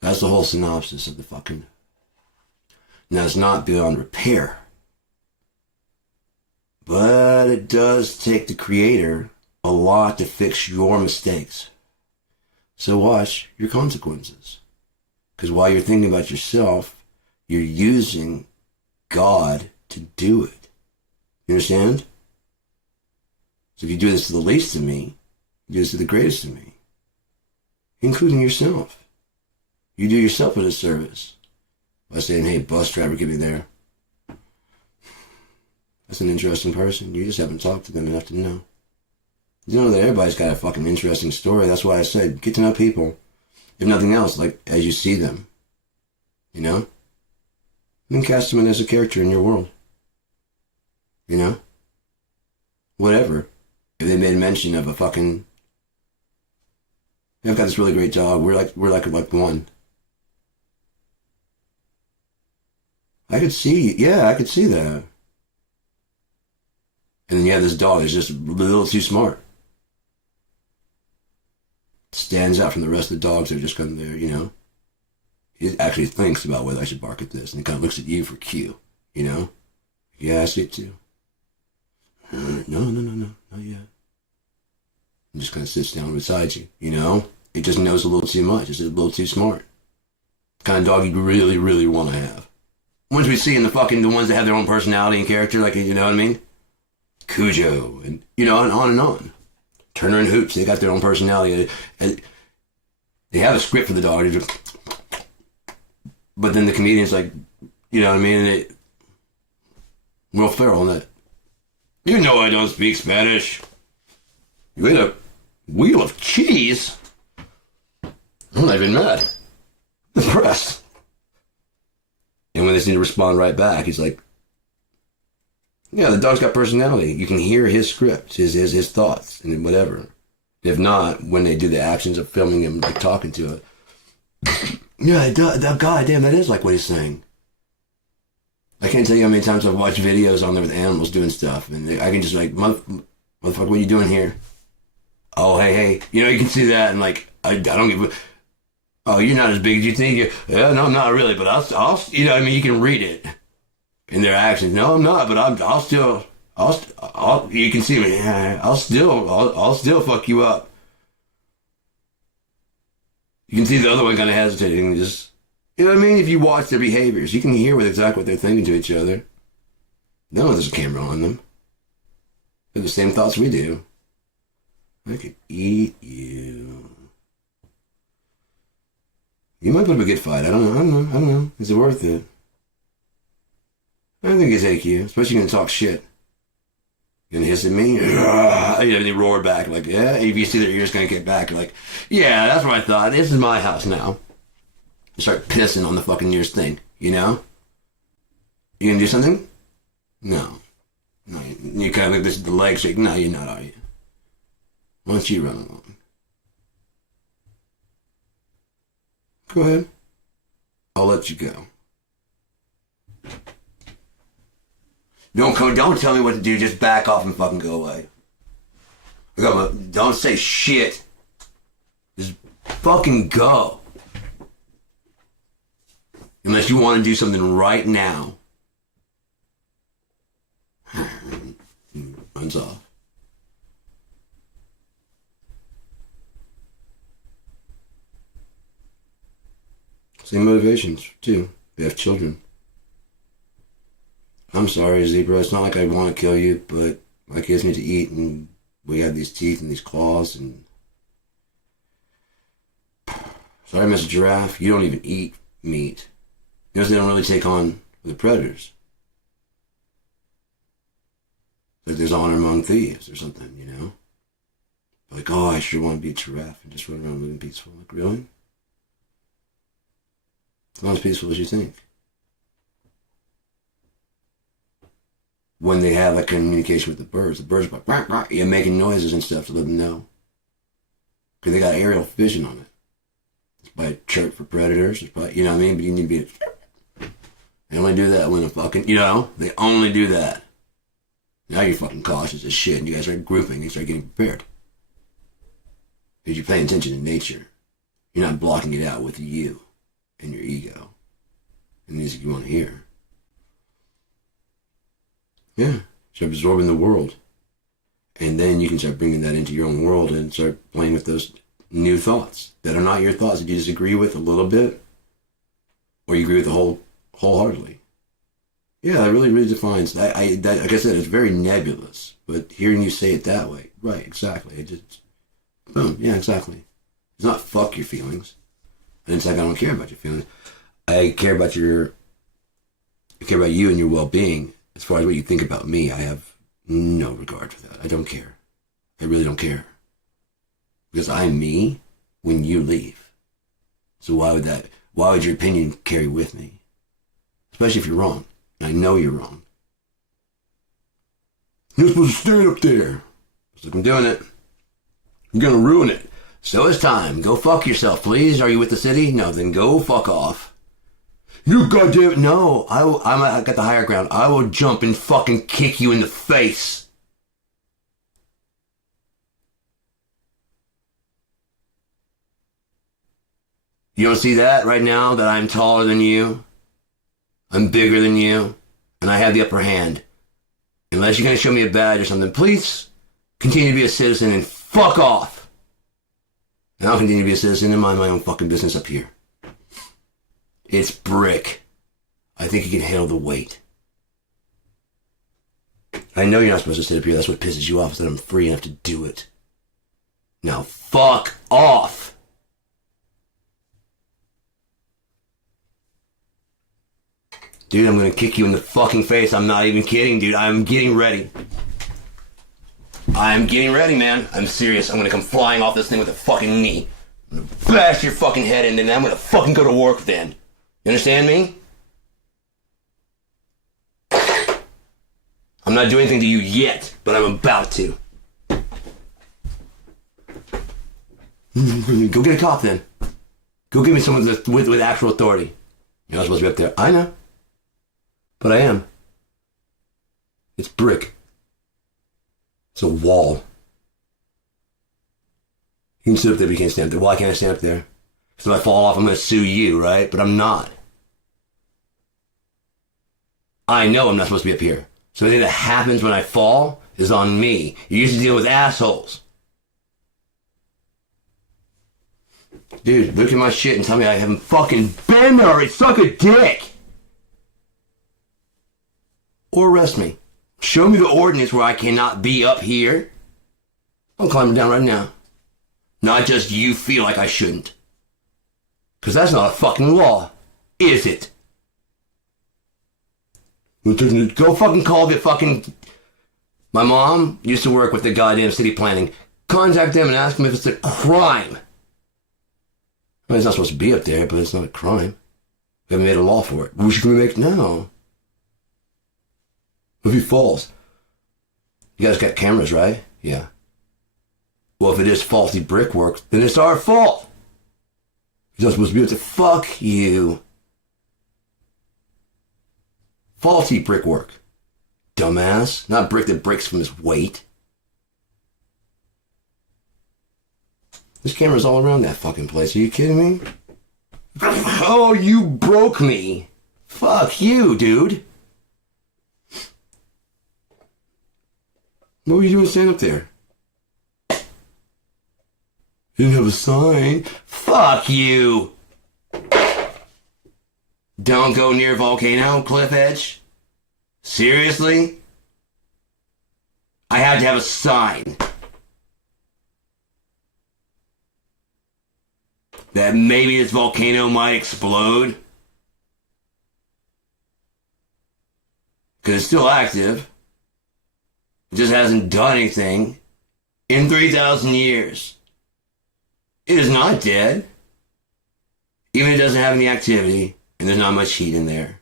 That's the whole synopsis of the fucking... Now, it's not beyond repair. But it does take the creator a lot to fix your mistakes. So watch your consequences. Because while you're thinking about yourself, you're using God to do it. You understand? So if you do this to the least of me, you do this to the greatest of me. Including yourself. You do yourself a disservice by saying, hey, bus driver, get me there. That's an interesting person. You just haven't talked to them enough to know. You know that everybody's got a fucking interesting story. That's why I said, get to know people. If nothing else, like, as you see them. You know? And cast them in as a character in your world. You know? Whatever. If they made mention of a fucking... I've got this really great dog. We're like one. I could see that. And then you have this dog that's just a little too smart. Stands out from the rest of the dogs that are just kind of there, you know? He actually thinks about whether I should bark at this, and he kind of looks at you for cue, you know? Yeah, I see it too. No, not yet. And just kind of sits down beside you, you know? It just knows a little too much. It's a little too smart Kind of dog you really, really want to have. Ones we see in the ones that have their own personality and character, like, you know what I mean? Cujo, and, you know, and on and on. Turner and Hoops, they got their own personality. And they have a script for the dog. But then the comedian's like, you know what I mean? Will Ferrell in that. You know I don't speak Spanish. You ate a wheel of cheese? I'm not even mad. Impressed. And when they seem to respond right back, he's like, yeah, the dog's got personality. You can hear his script, his thoughts, and whatever. If not, when they do the actions of filming him, like talking to it, yeah, that guy, damn, that is like what he's saying. I can't tell you how many times I've watched videos on there with animals doing stuff, and I can just like, motherfucker, what are you doing here? Oh, hey, you know, you can see that, and like, I don't give. Oh, you're not as big as you think. Yeah, no, not really, but I'll, you know, I mean, you can read it in their actions. No, I'm not, but I'll still, you can see me. I'll still fuck you up. You can see the other one kind of hesitating, just, you know what I mean? If you watch their behaviors, you can hear exactly what they're thinking to each other. They know there's a camera on them. They have the same thoughts we do. I could eat you. You might put up a good fight. I don't know. Is it worth it? I don't think it's AQ, especially when you talk shit. You gonna hiss at me? And they roar back like, yeah. If you see their ears gonna get back, like, yeah, that's what I thought. This is my house now. You start pissing on the fucking nearest thing, you know? You gonna do something? No. You kind of like this, the legs shake. No, you're not, are you? Why don't you run along? Go ahead. I'll let you go. Don't tell me what to do. Just back off and fucking go away. Don't say shit. Just fucking go. Unless you want to do something right now. Runs off. Same motivations, too. They have children. I'm sorry, Zebra. It's not like I want to kill you, but my kids need to eat, and we have these teeth and these claws, and... Sorry, Mr. Giraffe. You don't even eat meat. Because they don't really take on the predators. Like there's honor among thieves or something, you know? Like, oh, I sure want to be a giraffe and just run around living peaceful. Like, really? It's not as peaceful as you think. When they have like communication with the birds are like, rah, rah, you're making noises and stuff to let them know. Because they got aerial vision on it. It's by a chirp for predators. It's by, you know what I mean? But you need to be they only do that when a fucking, you know? They only do that. Now you're fucking cautious as shit and you guys start grouping and start getting prepared. Because you're paying attention to nature. You're not blocking it out with you and your ego. And the music you want to hear. Yeah. Start absorbing the world. And then you can start bringing that into your own world and start playing with those new thoughts that are not your thoughts that you disagree with a little bit. Or you agree with the wholeheartedly. Yeah, that really redefines that. Like I said, it's very nebulous. But hearing you say it that way, right, exactly. It just, boom, yeah, exactly. It's not fuck your feelings. And it's like I don't care about your feelings. I care about you and your well-being. As far as what you think about me, I have no regard for that. I don't care. I really don't care. Because I'm me when you leave. So why would your opinion carry with me? Especially if you're wrong. I know you're wrong. You're supposed to stand up there. It's like I'm doing it. I'm gonna ruin it. So it's time. Go fuck yourself, please. Are you with the city? No, then go fuck off. You goddamn... No, I got the higher ground. I will jump and fucking kick you in the face. You don't see that right now, that I'm taller than you? I'm bigger than you, and I have the upper hand. Unless you're going to show me a badge or something, please continue to be a citizen and fuck off. And I'll continue to be a citizen and mind my own fucking business up here. It's brick. I think you can handle the weight. I know you're not supposed to sit up here. That's what pisses you off, is that I'm free enough to do it. Now fuck off. Dude, I'm gonna kick you in the fucking face. I'm not even kidding, dude. I'm getting ready. I'm getting ready, man. I'm serious. I'm gonna come flying off this thing with a fucking knee. I'm gonna bash your fucking head in, and then I'm gonna fucking go to work then. You understand me? I'm not doing anything to you yet, but I'm about to. Go get a cop then. Go get me someone with actual authority. You're not supposed to be up there. I know. But I am. It's brick. It's a wall. You can sit up there, but you can't stand up there. Why can't I stand up there? Because if I fall off, I'm going to sue you, right? But I'm not. I know I'm not supposed to be up here. So anything that happens when I fall is on me. You're used to dealing with assholes. Dude, look at my shit and tell me I haven't fucking been there. It's suck a dick. Or arrest me. Show me the ordinance where I cannot be up here. I'm climbing down right now. Not just you feel like I shouldn't. Because that's not a fucking law. Is it? Go fucking call the fucking... My mom used to work with the goddamn city planning. Contact them and ask them if it's a crime. Well, it's not supposed to be up there, but it's not a crime. We haven't made a law for it. What should we make now? If he falls. You guys got cameras, right? Yeah. Well, if it is faulty brickwork, then it's our fault. He's not supposed to be able to... Fuck you. Faulty brickwork. Dumbass. Not brick that breaks from his weight. There's cameras all around that fucking place. Are you kidding me? Oh, you broke me. Fuck you, dude. What were you doing standing up there? You didn't have a sign. Fuck you. Don't go near volcano, cliff edge. Seriously? I had to have a sign. That maybe this volcano might explode. Because it's still active. It just hasn't done anything in 3,000 years. It is not dead. Even if it doesn't have any activity, and there's not much heat in there.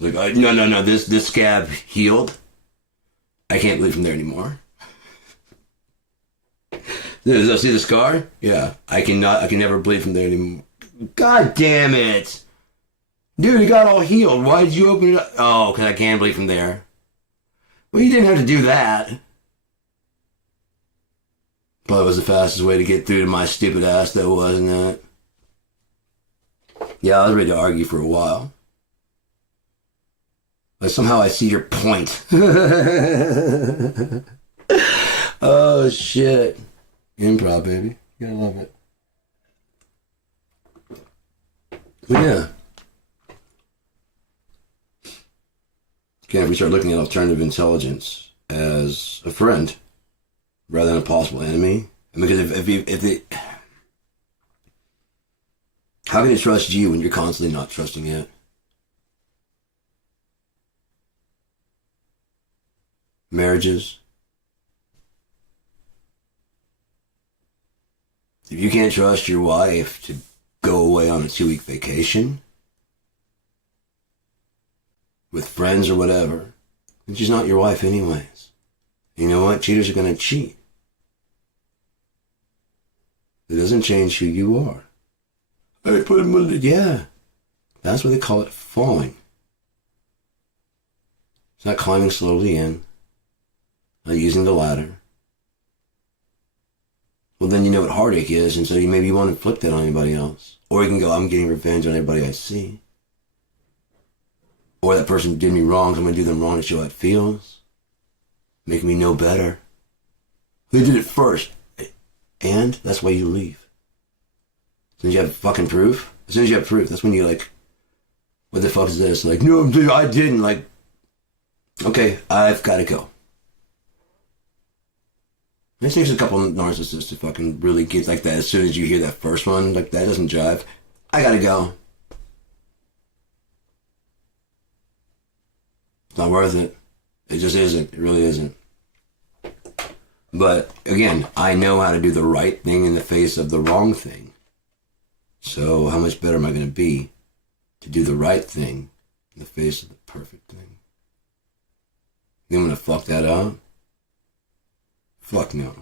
Like, no, this scab healed. I can't bleed from there anymore. See the scar? Yeah, I can never bleed from there anymore. God damn it. Dude, it got all healed. Why did you open it up? Oh, because I can't bleed from there. Well, you didn't have to do that. But it was the fastest way to get through to my stupid ass, though, wasn't it? Yeah, I was ready to argue for a while. But somehow I see your point. Oh, shit. Improv, baby. You gotta love it. But yeah. Again, if we start looking at alternative intelligence as a friend rather than a possible enemy, because if it, how can it trust you when you're constantly not trusting it? Marriages. If you can't trust your wife to go away on a 2-week vacation with friends or whatever, then she's not your wife anyways. You know what? Cheaters are going to cheat. It doesn't change who you are. I put him under, yeah. That's what they call it, falling. It's not climbing slowly in, not using the ladder. Well, then you know what heartache is, and so maybe you won't inflict that on anybody else. Or you can go, I'm getting revenge on everybody I see. Or that person did me wrong, so I'm going to do them wrong to show how it feels. Make me know better. They did it first. And that's why you leave. As soon as you have fucking proof, that's when you're like, what the fuck is this? Like, no, I didn't. Like, okay, I've got to go. It takes a couple of narcissists to fucking really get like that. As soon as you hear that first one, like, that doesn't jive. I gotta go. It's not worth it. It just isn't. It really isn't. But again, I know how to do the right thing in the face of the wrong thing. So how much better am I going to be to do the right thing in the face of the perfect thing? You want to fuck that up? Fuck no.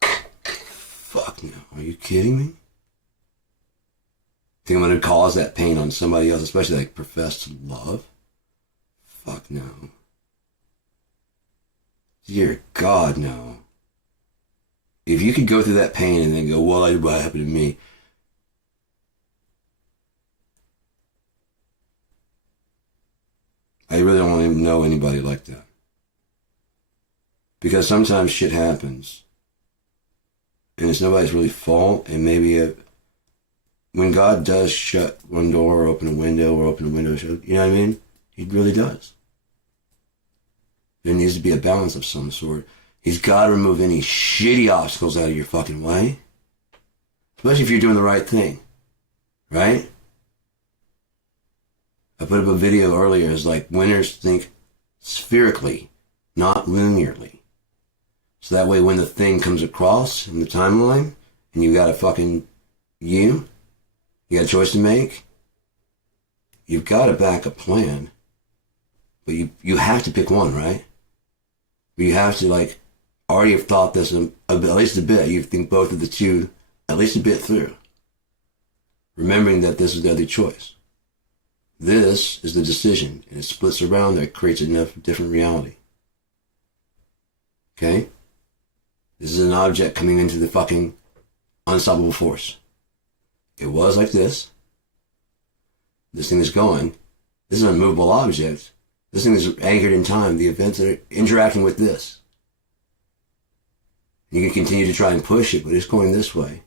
Fuck no. Are you kidding me? Think I'm going to cause that pain on somebody else, especially like professed love? Fuck no. Dear God, no. If you could go through that pain and then go, well, what happened to me? I really don't even know anybody like that. Because sometimes shit happens. And it's nobody's really fault. And maybe when God does shut one door or open a window shut, you know what I mean? He really does. There needs to be a balance of some sort. He's got to remove any shitty obstacles out of your fucking way. Especially if you're doing the right thing. Right? I put up a video earlier. It's like winners think spherically, not linearly. So that way when the thing comes across in the timeline and you got a fucking you got a choice to make, you've got a backup plan. But you have to pick one, right? You have to, like, already have thought this at least a bit. You think both of the two at least a bit through. Remembering that this is the other choice. This is the decision, and it splits around there, creates a different reality. Okay? This is an object coming into the fucking unstoppable force. It was like this. This thing is going. This is an unmovable object. This thing is anchored in time. The events are interacting with this. You can continue to try and push it, but it's going this way.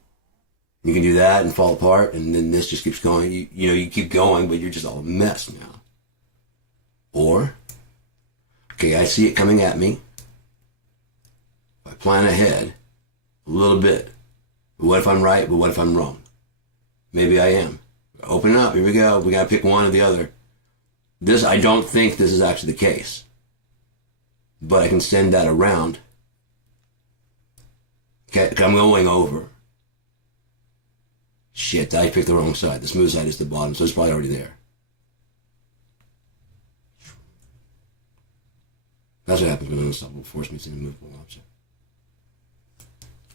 You can do that and fall apart, and then this just keeps going. You keep going, but you're just all a mess now. Or, okay, I see it coming at me. I plan ahead a little bit. But what if I'm right, but what if I'm wrong? Maybe I am. Open up, here we go. We gotta pick one or the other. I don't think this is actually the case. But I can send that around. Okay, I'm going over. Shit, I picked the wrong side. The smooth side is the bottom, so it's probably already there. That's what happens when an unstoppable force meets an immovable object.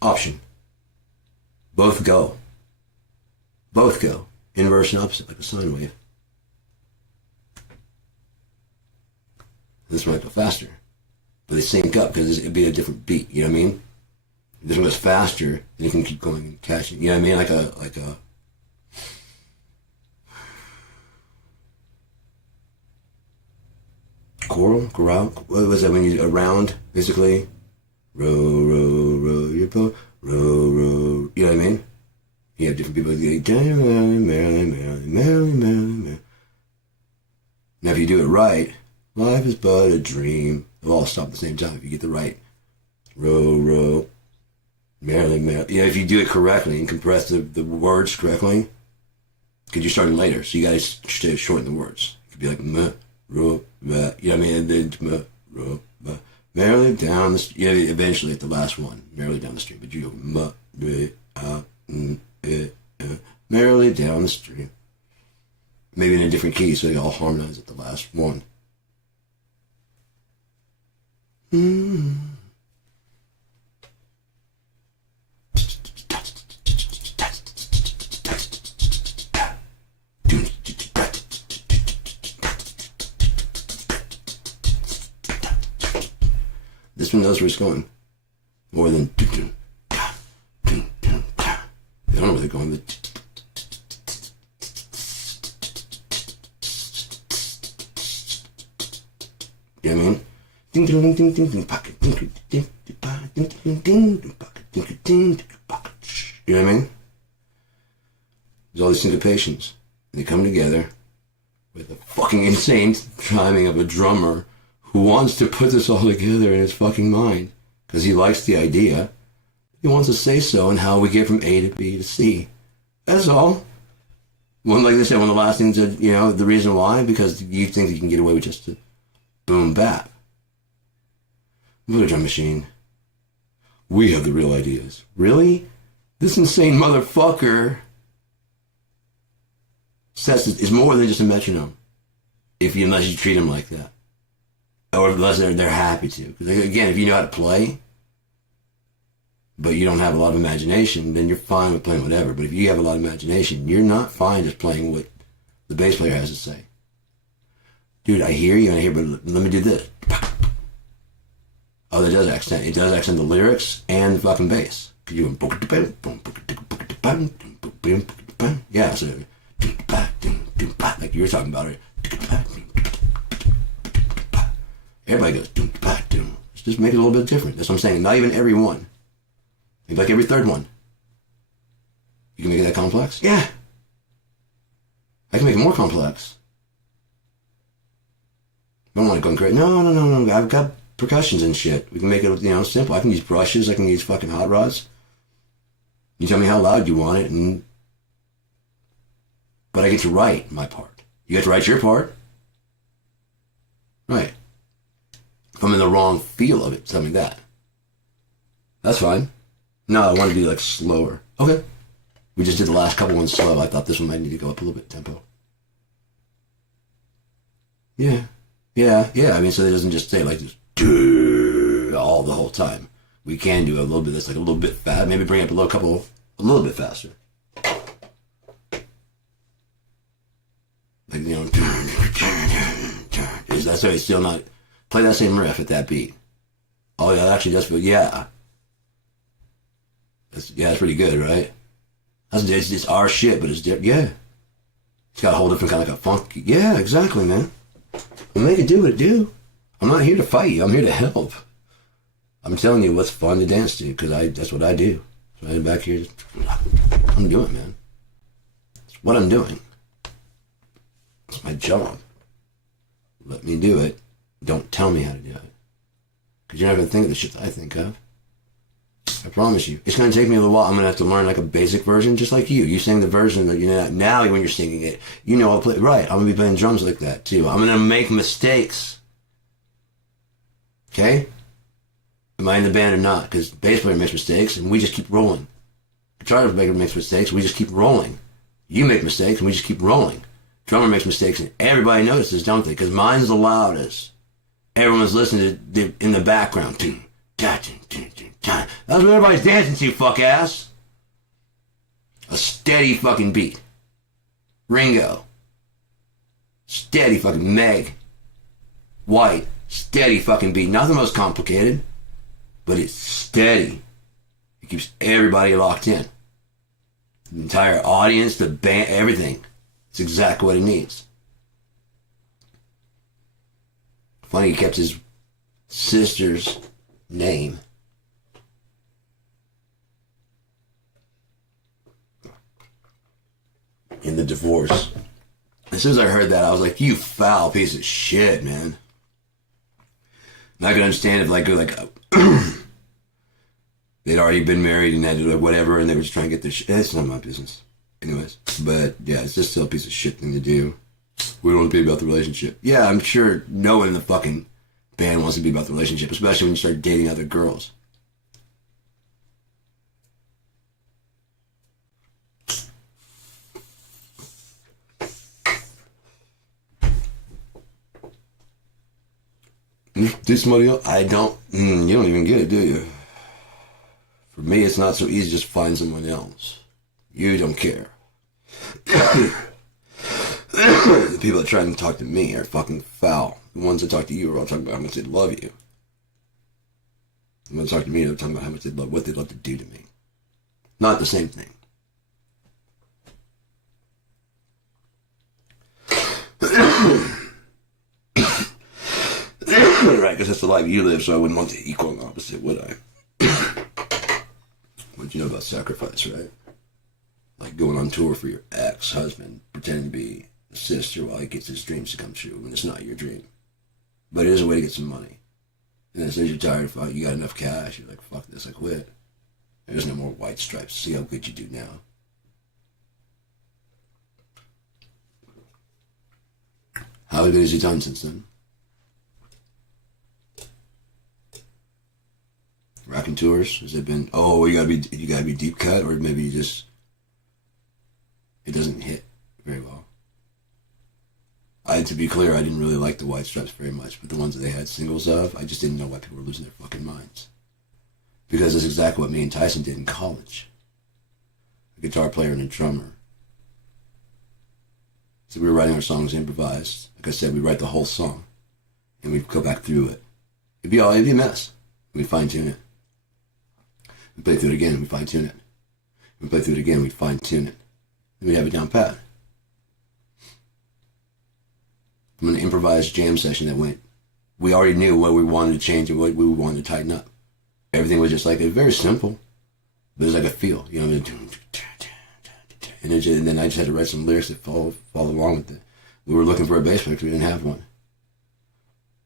Option. Both go. Both go. Inverse and opposite, like a sine wave. This might go faster, but they sync up because it'd be a different beat. You know what I mean? This one goes faster, and you can keep going and catching. You know what I mean? Like a chorale. What was that when you around basically? Row, row, row your boat. Row, row. You know what I mean? You have different people going, Marilyn, Marilyn, Marilyn, Marilyn, Marilyn, Marilyn. Now, if you do it right, life is but a dream. They'll all stop at the same time if you get the right. Row, row, Marilyn, Marilyn. Yeah, if you do it correctly and compress the words correctly, because you're starting later, so you got to shorten the words. It could be like, meh, row, bah. You know what I mean? And then, meh, row, bah. Merrily down the street. You know, eventually at the last one, merrily down the street. But you go, meh, merrily down the street. Maybe in a different key, so they all harmonize at the last one. This one knows where it's going. More than they don't know where they're going. You know what I mean? You know what I mean? There's all these syncopations. And they come together with a fucking insane timing of a drummer who wants to put this all together in his fucking mind because he likes the idea. He wants to say so and how we get from A to B to C. That's all. Well, like I said, one of the last things that, you know, the reason why, because you think that you can get away with just a boom bap. Voodoo drum machine. We have the real ideas. Really? This insane motherfucker is more than just a metronome. Unless you treat him like that. Or unless they're happy to. Because again, if you know how to play, but you don't have a lot of imagination, then you're fine with playing whatever. But if you have a lot of imagination, you're not fine just playing what the bass player has to say. Dude, I hear you, but let me do this. Oh, that does accent. It does accent the lyrics and the fucking bass. Yeah, so like you were talking about it. Everybody goes. Let's just make it a little bit different. That's what I'm saying. Not even every one. Maybe like every third one. You can make it that complex? Yeah. I can make it more complex. I don't want to go crazy. No. I've got percussions and shit. We can make it, you know, simple. I can use brushes. I can use fucking hot rods. You tell me how loud you want it, but I get to write my part. You get to write your part. Right. If I'm in the wrong feel of it, tell me that. That's fine. No, I want to do like slower. Okay. We just did the last couple ones slow. I thought this one might need to go up a little bit tempo. Yeah. I mean, so it doesn't just stay like this all the whole time. We can do a little bit. That's like a little bit fast. Maybe bring up a little bit faster. Like, you know, that's why it's still not play that same riff at that beat. Oh yeah, actually that's yeah. That's pretty good, right? It's our shit, but it's different. Yeah, it's got a whole different kind of like a funk. Yeah, exactly, man. We'll make it do what it do. I'm not here to fight you. I'm here to help. I'm telling you what's fun to dance to because that's what I do. So I'm back here. I'm doing, man. It's what I'm doing. It's my job. Let me do it. Don't tell me how to do it. Because you're not going to think of the shit that I think of. I promise you. It's going to take me a little while. I'm going to have to learn like a basic version, just like you. You sing the version that you know. Now when you're singing it, you know I'll play. Right. I'm going to be playing drums like that too. I'm going to make mistakes. Okay? Am I in the band or not? Because bass player makes mistakes and we just keep rolling. Guitar maker makes mistakes. We just keep rolling. You make mistakes and we just keep rolling. Drummer makes mistakes and everybody notices, don't they? Because mine's the loudest. Everyone's listening to in the background. That's what everybody's dancing to, fuck ass. A steady fucking beat. Ringo. Steady fucking Meg. White. Steady fucking beat. Not the most complicated, but it's steady. It keeps everybody locked in. The entire audience, the band, everything. It's exactly what he needs. Funny, he kept his sister's name. In the divorce. As soon as I heard that, I was like, you foul piece of shit, man. And I could understand if like they'd already been married and had like whatever, and they were just trying to get their shit. That's none of my business. Anyways, but yeah, it's just still a piece of shit thing to do. We don't want to be about the relationship. Yeah, I'm sure no one in the fucking band wants to be about the relationship, especially when you start dating other girls. Do somebody else? I don't. You don't even get it, do you? For me, it's not so easy to just find someone else. You don't care. The people that try to talk to me are fucking foul. The ones that talk to you are all talking about how much they love you. The ones that talk to me are talking about how much they love, what they'd love to do to me. Not the same thing. Right, because that's the life you live, so I wouldn't want the equal opposite, would I? What you know about sacrifice, right? Like going on tour for your ex-husband, pretending to be a sister while he gets his dreams to come true when it's not your dream. But it is a way to get some money. And as soon as you're tired of fighting, you got enough cash, you're like, fuck this, I quit. There's no more white stripes. See how good you do now. How good has he done since then? Rocking tours? Has it been, oh, you gotta be deep cut, or maybe you just, it doesn't hit very well? To be clear, I didn't really like the white stripes very much, but the ones that they had singles of, I just didn't know why people were losing their fucking minds. Because that's exactly what me and Tyson did in college. A guitar player and a drummer. So we were writing our songs improvised. Like I said, we'd write the whole song, and we'd go back through it. It'd be a mess. We'd fine tune it. We'd play through it again, we'd fine tune it. We'd play through it again, we'd fine tune it. And we'd have it down pat. From an improvised jam session that went, we already knew what we wanted to change and what we wanted to tighten up. Everything was just like, it was very simple, but it was like a feel, you know what I mean? And then I just had to write some lyrics that follow along with it. We were looking for a bass player because we didn't have one.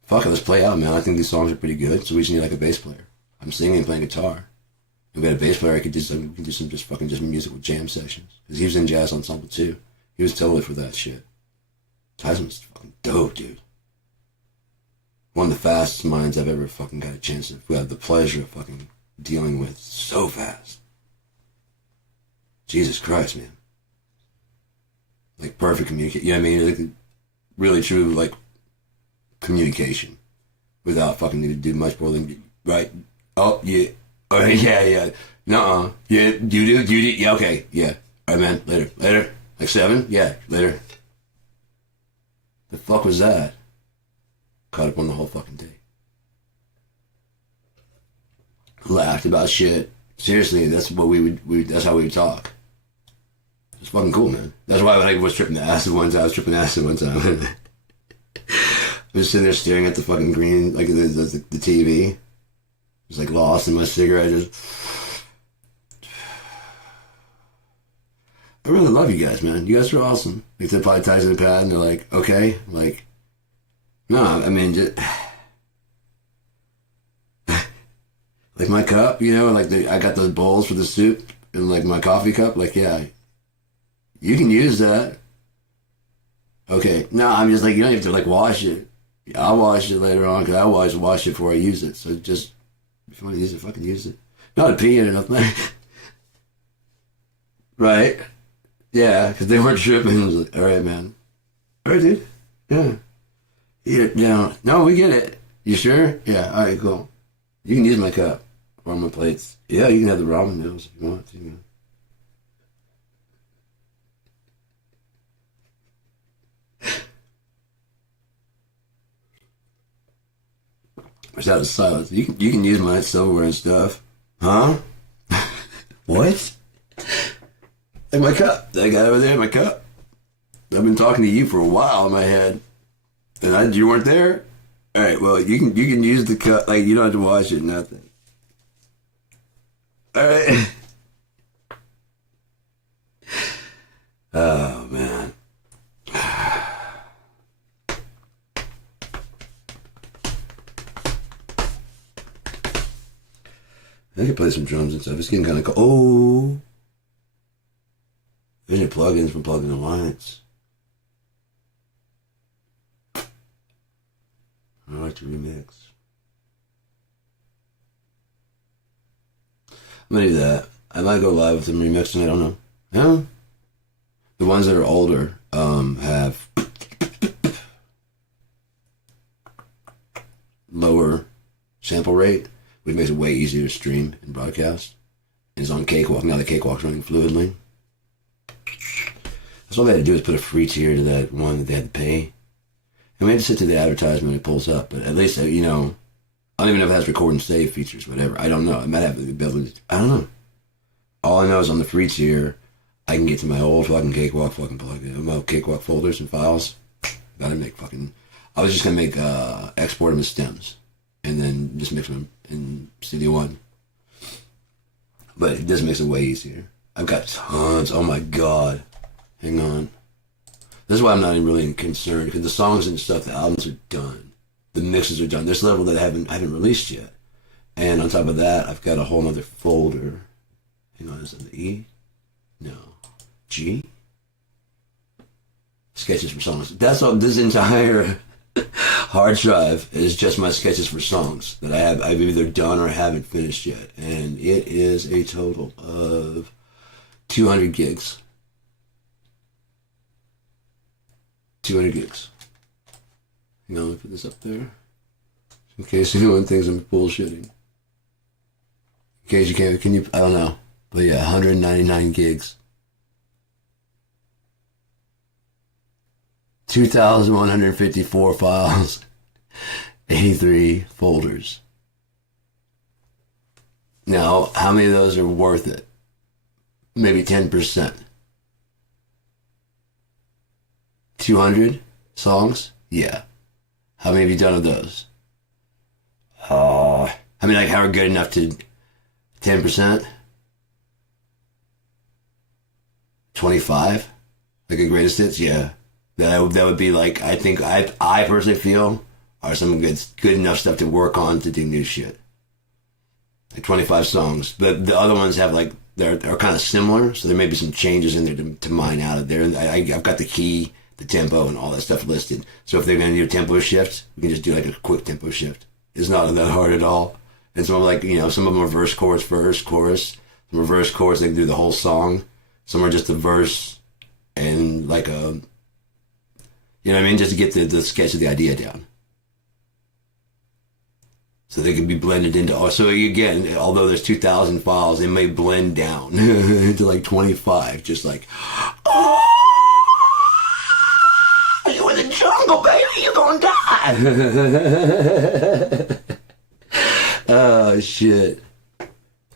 Fuck it, let's play out, man. I think these songs are pretty good, so we just need like a bass player. I'm singing and playing guitar. And we got a bass player, we can do some just musical jam sessions. Because he was in jazz ensemble too. He was totally for that shit. Tyson was fucking dope, dude. One of the fastest minds I've ever fucking got a chance to have the pleasure of fucking dealing with. So fast. Jesus Christ, man. Like perfect communication. You know what I mean? Like really true, like communication without fucking need to do much more than, right? Oh, yeah. Oh, yeah. Nuh-uh. Yeah, you do? Yeah, okay. Yeah. All right, man. Later. Like 7? Yeah, later. The fuck was that? Caught up on the whole fucking day. Laughed about shit. Seriously, that's what that's how we would talk. It's fucking cool, man. That's why I was tripping acid one time. I was sitting there staring at the fucking green, like the TV. I was like lost in my cigarette. I really love you guys, man. You guys are awesome. Like they probably Tyson and Pat, and they're like, okay, like, no, I mean, just like my cup, you know, like I got those bowls for the soup, and like my coffee cup, like, yeah, you can use that. Okay, no, I'm just like, you don't have to like wash it. I'll wash it later on because I always wash it before I use it. So just if you want to use it, fucking use it. Not a pee in it or nothing. Right? Yeah, because they weren't tripping. I was like, all right, man. All right, dude. Yeah. Yeah. No, we get it. You sure? Yeah. All right, cool. You can use my cup or my plates. Yeah, you can have the ramen noodles if you want to. Man. There's out of silence. You can use my silverware and stuff. Huh? What? And my cup. That guy over there, my cup. I've been talking to you for a while in my head. And you weren't there? Alright, well, you can use the cup. Like, you don't have to wash it, nothing. Alright. Oh, man. I could play some drums and stuff. It's getting kind of cool. Oh. There's your plugins from Plugin Alliance. I like to remix. I'm gonna do that. I might go live with them remixing. I don't know. Yeah. The ones that are older have lower sample rate, which makes it way easier to stream and broadcast. And it's on Cakewalk. Now the Cakewalk's running fluidly. That's all they had to do is put a free tier to that one that they had to pay. And we had to sit to the advertisement, it pulls up. But at least, you know, I don't even know if it has record and save features, whatever. I don't know. It might have the ability to, I don't know. All I know is on the free tier, I can get to my old fucking Cakewalk fucking plugin, my old Cakewalk folders and files. Gotta make fucking, I was just gonna make export them as stems, and then just mix them in Studio One. But this makes it way easier. I've got tons. Oh my god! Hang on. This is why I'm not even really concerned, because the songs and stuff, the albums are done, the mixes are done. There's a level that I haven't released yet, and on top of that, I've got a whole other folder. Hang on, is it the E? No, G. Sketches for songs. That's all. This entire hard drive is just my sketches for songs that I've either done or haven't finished yet, and it is a total of 200 gigs. 200 gigs. Hang on, let me put this up there, in case anyone thinks I'm bullshitting. In case you can't, can you? I don't know, but yeah, 199 gigs. 2,154 files, 83 folders. Now, how many of those are worth it? Maybe 10%. 200 songs? Yeah. How many have you done of those? I mean, like, how are good enough to 10%? 25? Like a greatest hits? Yeah. That would be like, I think, I personally feel are some good enough stuff to work on to do new shit. Like 25 songs. But the other ones have like, they're kind of similar, so there may be some changes in there to mine out of there. And I've got the key, the tempo, and all that stuff listed. So if they're going to do a tempo shift, we can just do like a quick tempo shift. It's not that hard at all. And so like, you know, some of them are verse, chorus, chorus. Some are verse, chorus, they can do the whole song. Some are just a verse and like a, you know what I mean? Just to get the sketch of the idea down. So they can be blended into, so again, although there's 2,000 files, they may blend down into like 25, just like, oh, you in the jungle, baby, you're gonna die. Oh, shit.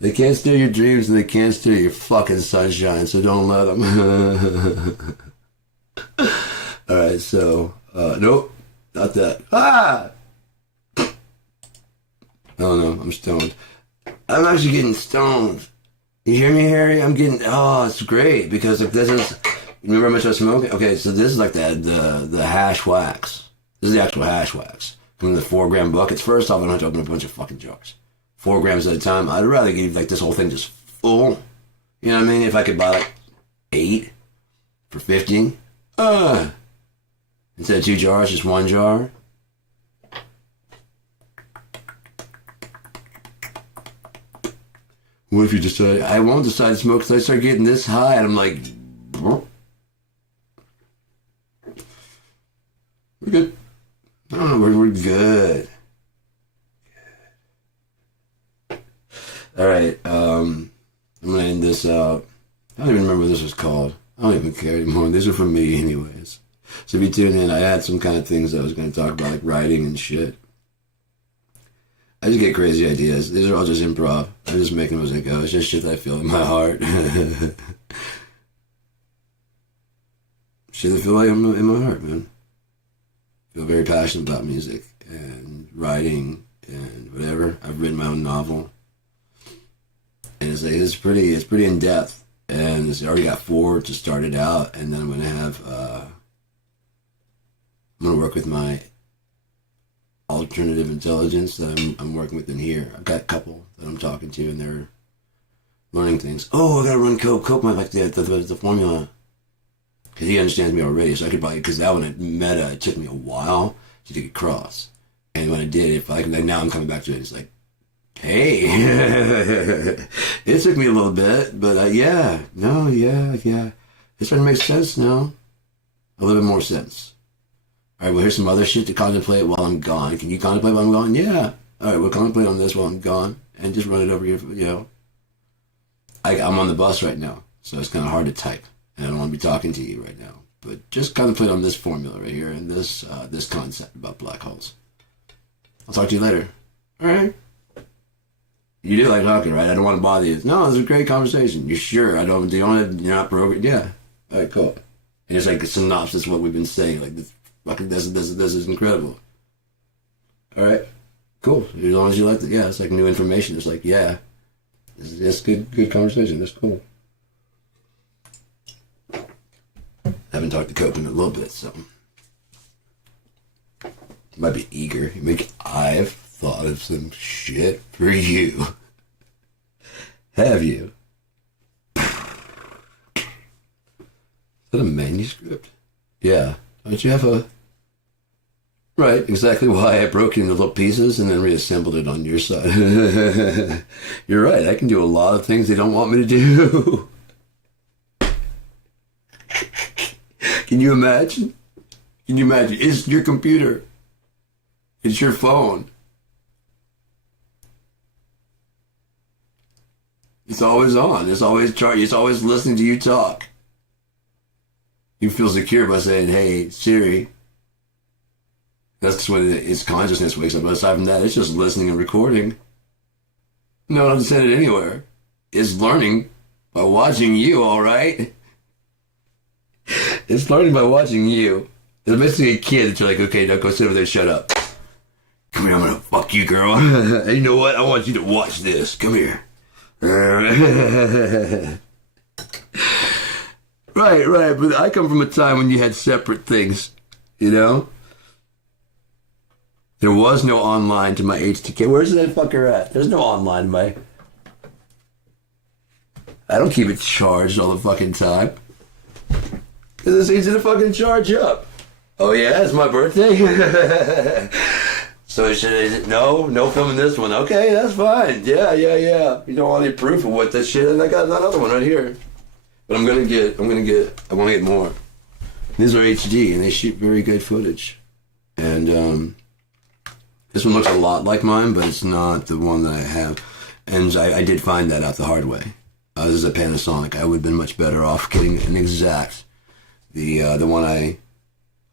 They can't steal your dreams and they can't steal your fucking sunshine, so don't let them. Alright, so, nope, not that. Ah! Oh no, I'm stoned. I'm actually getting stoned. You hear me, Harry? I'm getting, oh, it's great, because if this is, remember how much I was smoking? Okay, so this is like the hash wax. This is the actual hash wax. From the 4-gram buckets. First off, I don't have to open a bunch of fucking jars. 4 grams at a time. I'd rather give like this whole thing just full. You know what I mean? If I could buy like 8 for 50. Instead of 2 jars, just 1 jar. What if you decide, I won't decide to smoke because I start getting this high and I'm like, we're good. Oh, we're good. All right, I'm going to end this out. I don't even remember what this was called. I don't even care anymore. These are for me anyways. So if you tune in, I had some kind of things I was going to talk about, like writing and shit. I just get crazy ideas. These are all just improv. I'm just making them as I go. It's just shit that I feel in my heart. Shit I feel like in my heart, man. I feel very passionate about music and writing and whatever. I've written my own novel. And it's pretty in depth. And it's already got 4 to start it out. And then I'm going to have, I'm going to work with my alternative intelligence that I'm working with in here. I've got a couple that I'm talking to, and they're learning things. Oh, I gotta run Cope. Cope might like the formula, because he understands me already. So I could probably, because that one at Meta, it took me a while to get across. And when I did, if I like now I'm coming back to it. It's like, hey, it took me a little bit, but yeah, it's starting to make sense now. A little bit more sense. All right, well, here's some other shit to contemplate while I'm gone. Can you contemplate while I'm gone? Yeah. All right, we'll contemplate on this while I'm gone and just run it over here. You know, I'm on the bus right now, so it's kind of hard to type, and I don't want to be talking to you right now. But just contemplate on this formula right here and this concept about black holes. I'll talk to you later. All right. You do like talking, right? I don't want to bother you. No, it's a great conversation. You're sure? You're not programmed? Yeah. All right, cool. And it's like a synopsis of what we've been saying, like this Fucking this is incredible. All right, cool. As long as you like it, yeah, it's like new information. It's like, yeah, it's good conversation. That's cool. I haven't talked to Cope in a little bit, so might be eager. Maybe I've thought of some shit for you. Have you? Is that a manuscript? Yeah. Don't you have a... Right, exactly why I broke it into little pieces and then reassembled it on your side. You're right, I can do a lot of things they don't want me to do. Can you imagine? Can you imagine? It's your computer. It's your phone. It's always on. It's always charged. It's always listening to you talk. You feel secure by saying, hey, Siri. That's when its consciousness wakes up. But aside from that, it's just listening and recording. No, it doesn't send it anywhere. It's learning by watching you, all right? It's learning by watching you. It's basically a kid that you're like, okay, now go sit over there, shut up. Come here, I'm gonna fuck you, girl. And you know what? I want you to watch this. Come here. Right. But I come from a time when you had separate things, you know? There was no online to my HTK. Where's that fucker at? There's no online to my... I don't keep it charged all the fucking time. Because it's easy to fucking charge up. Oh yeah, it's my birthday? So no filming this one. Okay, that's fine. Yeah. You don't want any proof of what that shit, and I got another one right here. But I want to get more. These are HD, and they shoot very good footage. And this one looks a lot like mine, but it's not the one that I have. And I did find that out the hard way. This is a Panasonic. I would have been much better off getting an exact. The one I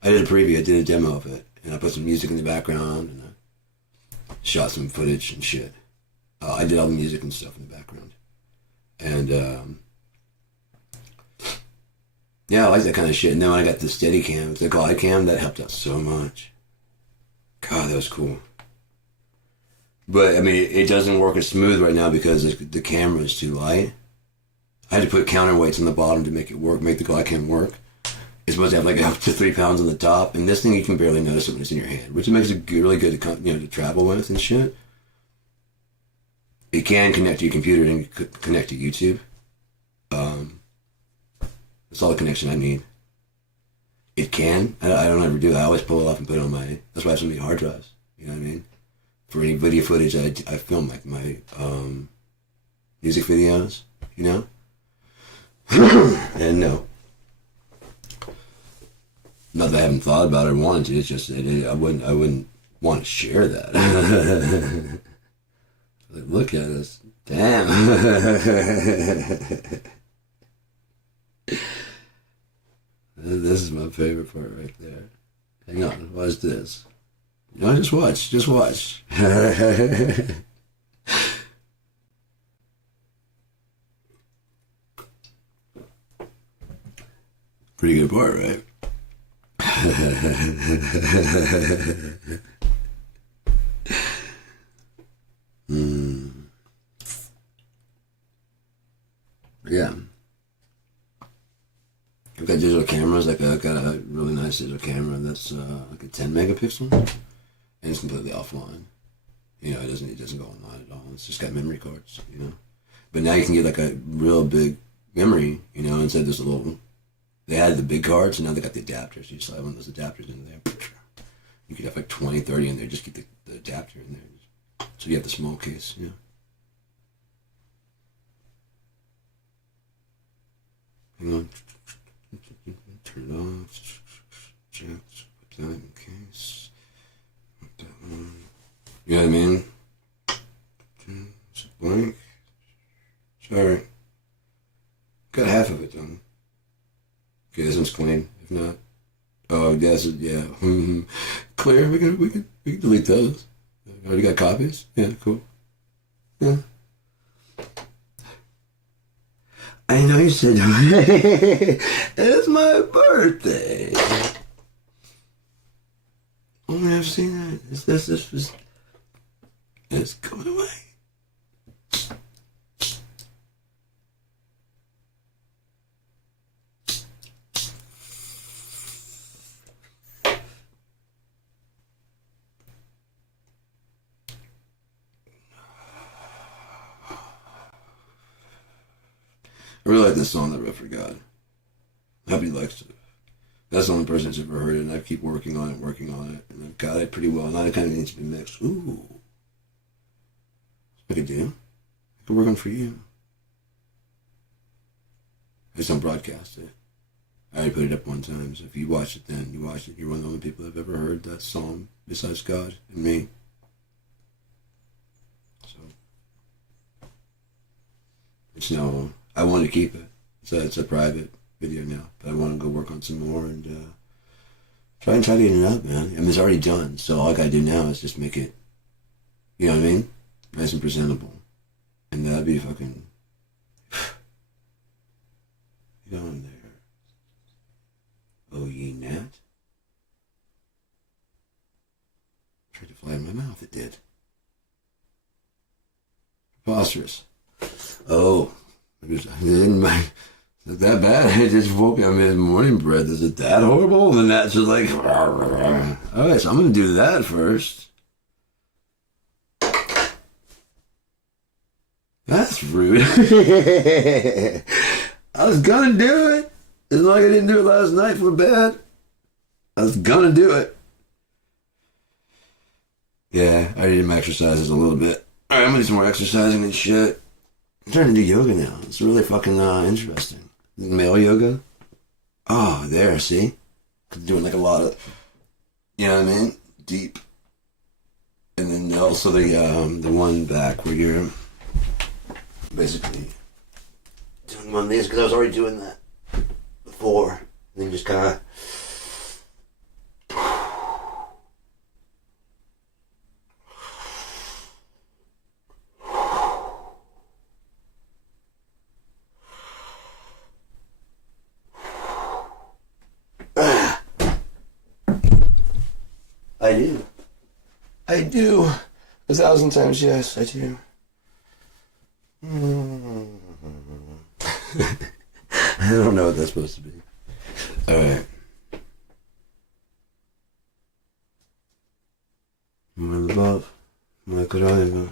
did a preview. I did a demo of it, and I put some music in the background, and I shot some footage and shit. I did all the music and stuff in the background, and yeah, I like that kind of shit. And then when I got the Steadicam, the Glidecam, that helped out so much. God, that was cool. But I mean, it doesn't work as smooth right now because the camera is too light. I had to put counterweights on the bottom to make it work, make the Glidecam work. It's supposed to have like up to 3 pounds on the top, and this thing you can barely notice it when it's in your hand, which makes it really good to, to travel with and shit. It can connect to your computer and connect to YouTube. That's all the connection I need. It can. I don't ever do that. I always pull it off and put it on my... That's why I have so many hard drives. You know what I mean? For any video footage, I film like my music videos, you know? And no. Not that I haven't thought about it or wanted to. It's just I wouldn't want to share that. Like, look at us. Damn. This is my favorite part right there. Hang on, watch this. No, just watch. Pretty good part, right? Yeah. I've got digital cameras. I've got a really nice digital camera that's like a 10 megapixel, and it's completely offline. You know, it doesn't go online at all. It's just got memory cards. You know, but now you can get like a real big memory. You know, instead of this little. They had the big cards, and now they got the adapters. You slide one of those adapters in there. You could have like 20, 30 in there. Just get the adapter in there. So you have the small case. Yeah. Hang on. Turn it off. Check. Put that in case. Put that on. You know what I mean? It's blank. Sorry. Got half of it done. Okay, this one's clean. If not, oh yes, yeah. Clear. We can delete those. Already got copies. Yeah, cool. Yeah. I know you said it's my birthday. only I've seen that is this was, it's going away. I really like this song that I wrote for God. I hope he likes it. That's the only person that's ever heard it, and I keep working on it, and I've got it pretty well. Now it kind of needs to be mixed. Ooh. I could do. I could work on for you. I just don't broadcast it. I already put it up one time, so if you watch it then, you watch it. You're one of the only people that have ever heard that song besides God and me. So, it's no, I want to keep it. It's a private video now, but I want to go work on some more and try and tidy it up, man. I mean, it's already done, so all I gotta do now is just make it, you know what I mean? Nice and presentable. And that'd be fucking, get on there. Oh, ye gnat. Tried to fly in my mouth, it did. Preposterous. Oh, I didn't mind. It's not that bad. It just woke me. I made morning bread. Is it that horrible? And that's just like, alright, so I'm going to do that first. That's rude. I was going to do it. It's like I didn't do it last night for bed. I was going to do it. Yeah, I did my exercises a little bit. Alright, I'm going to do some more exercising and shit. I'm trying to do yoga now. It's really fucking interesting. Male yoga. Oh, there, see? Doing like a lot of, you know what I mean? Deep. And then also the one back where you're basically doing one of these, because I was already doing that before. And then just kind of I do. 1,000 times yes, I do. I don't know what that's supposed to be. Alright. More above. More could I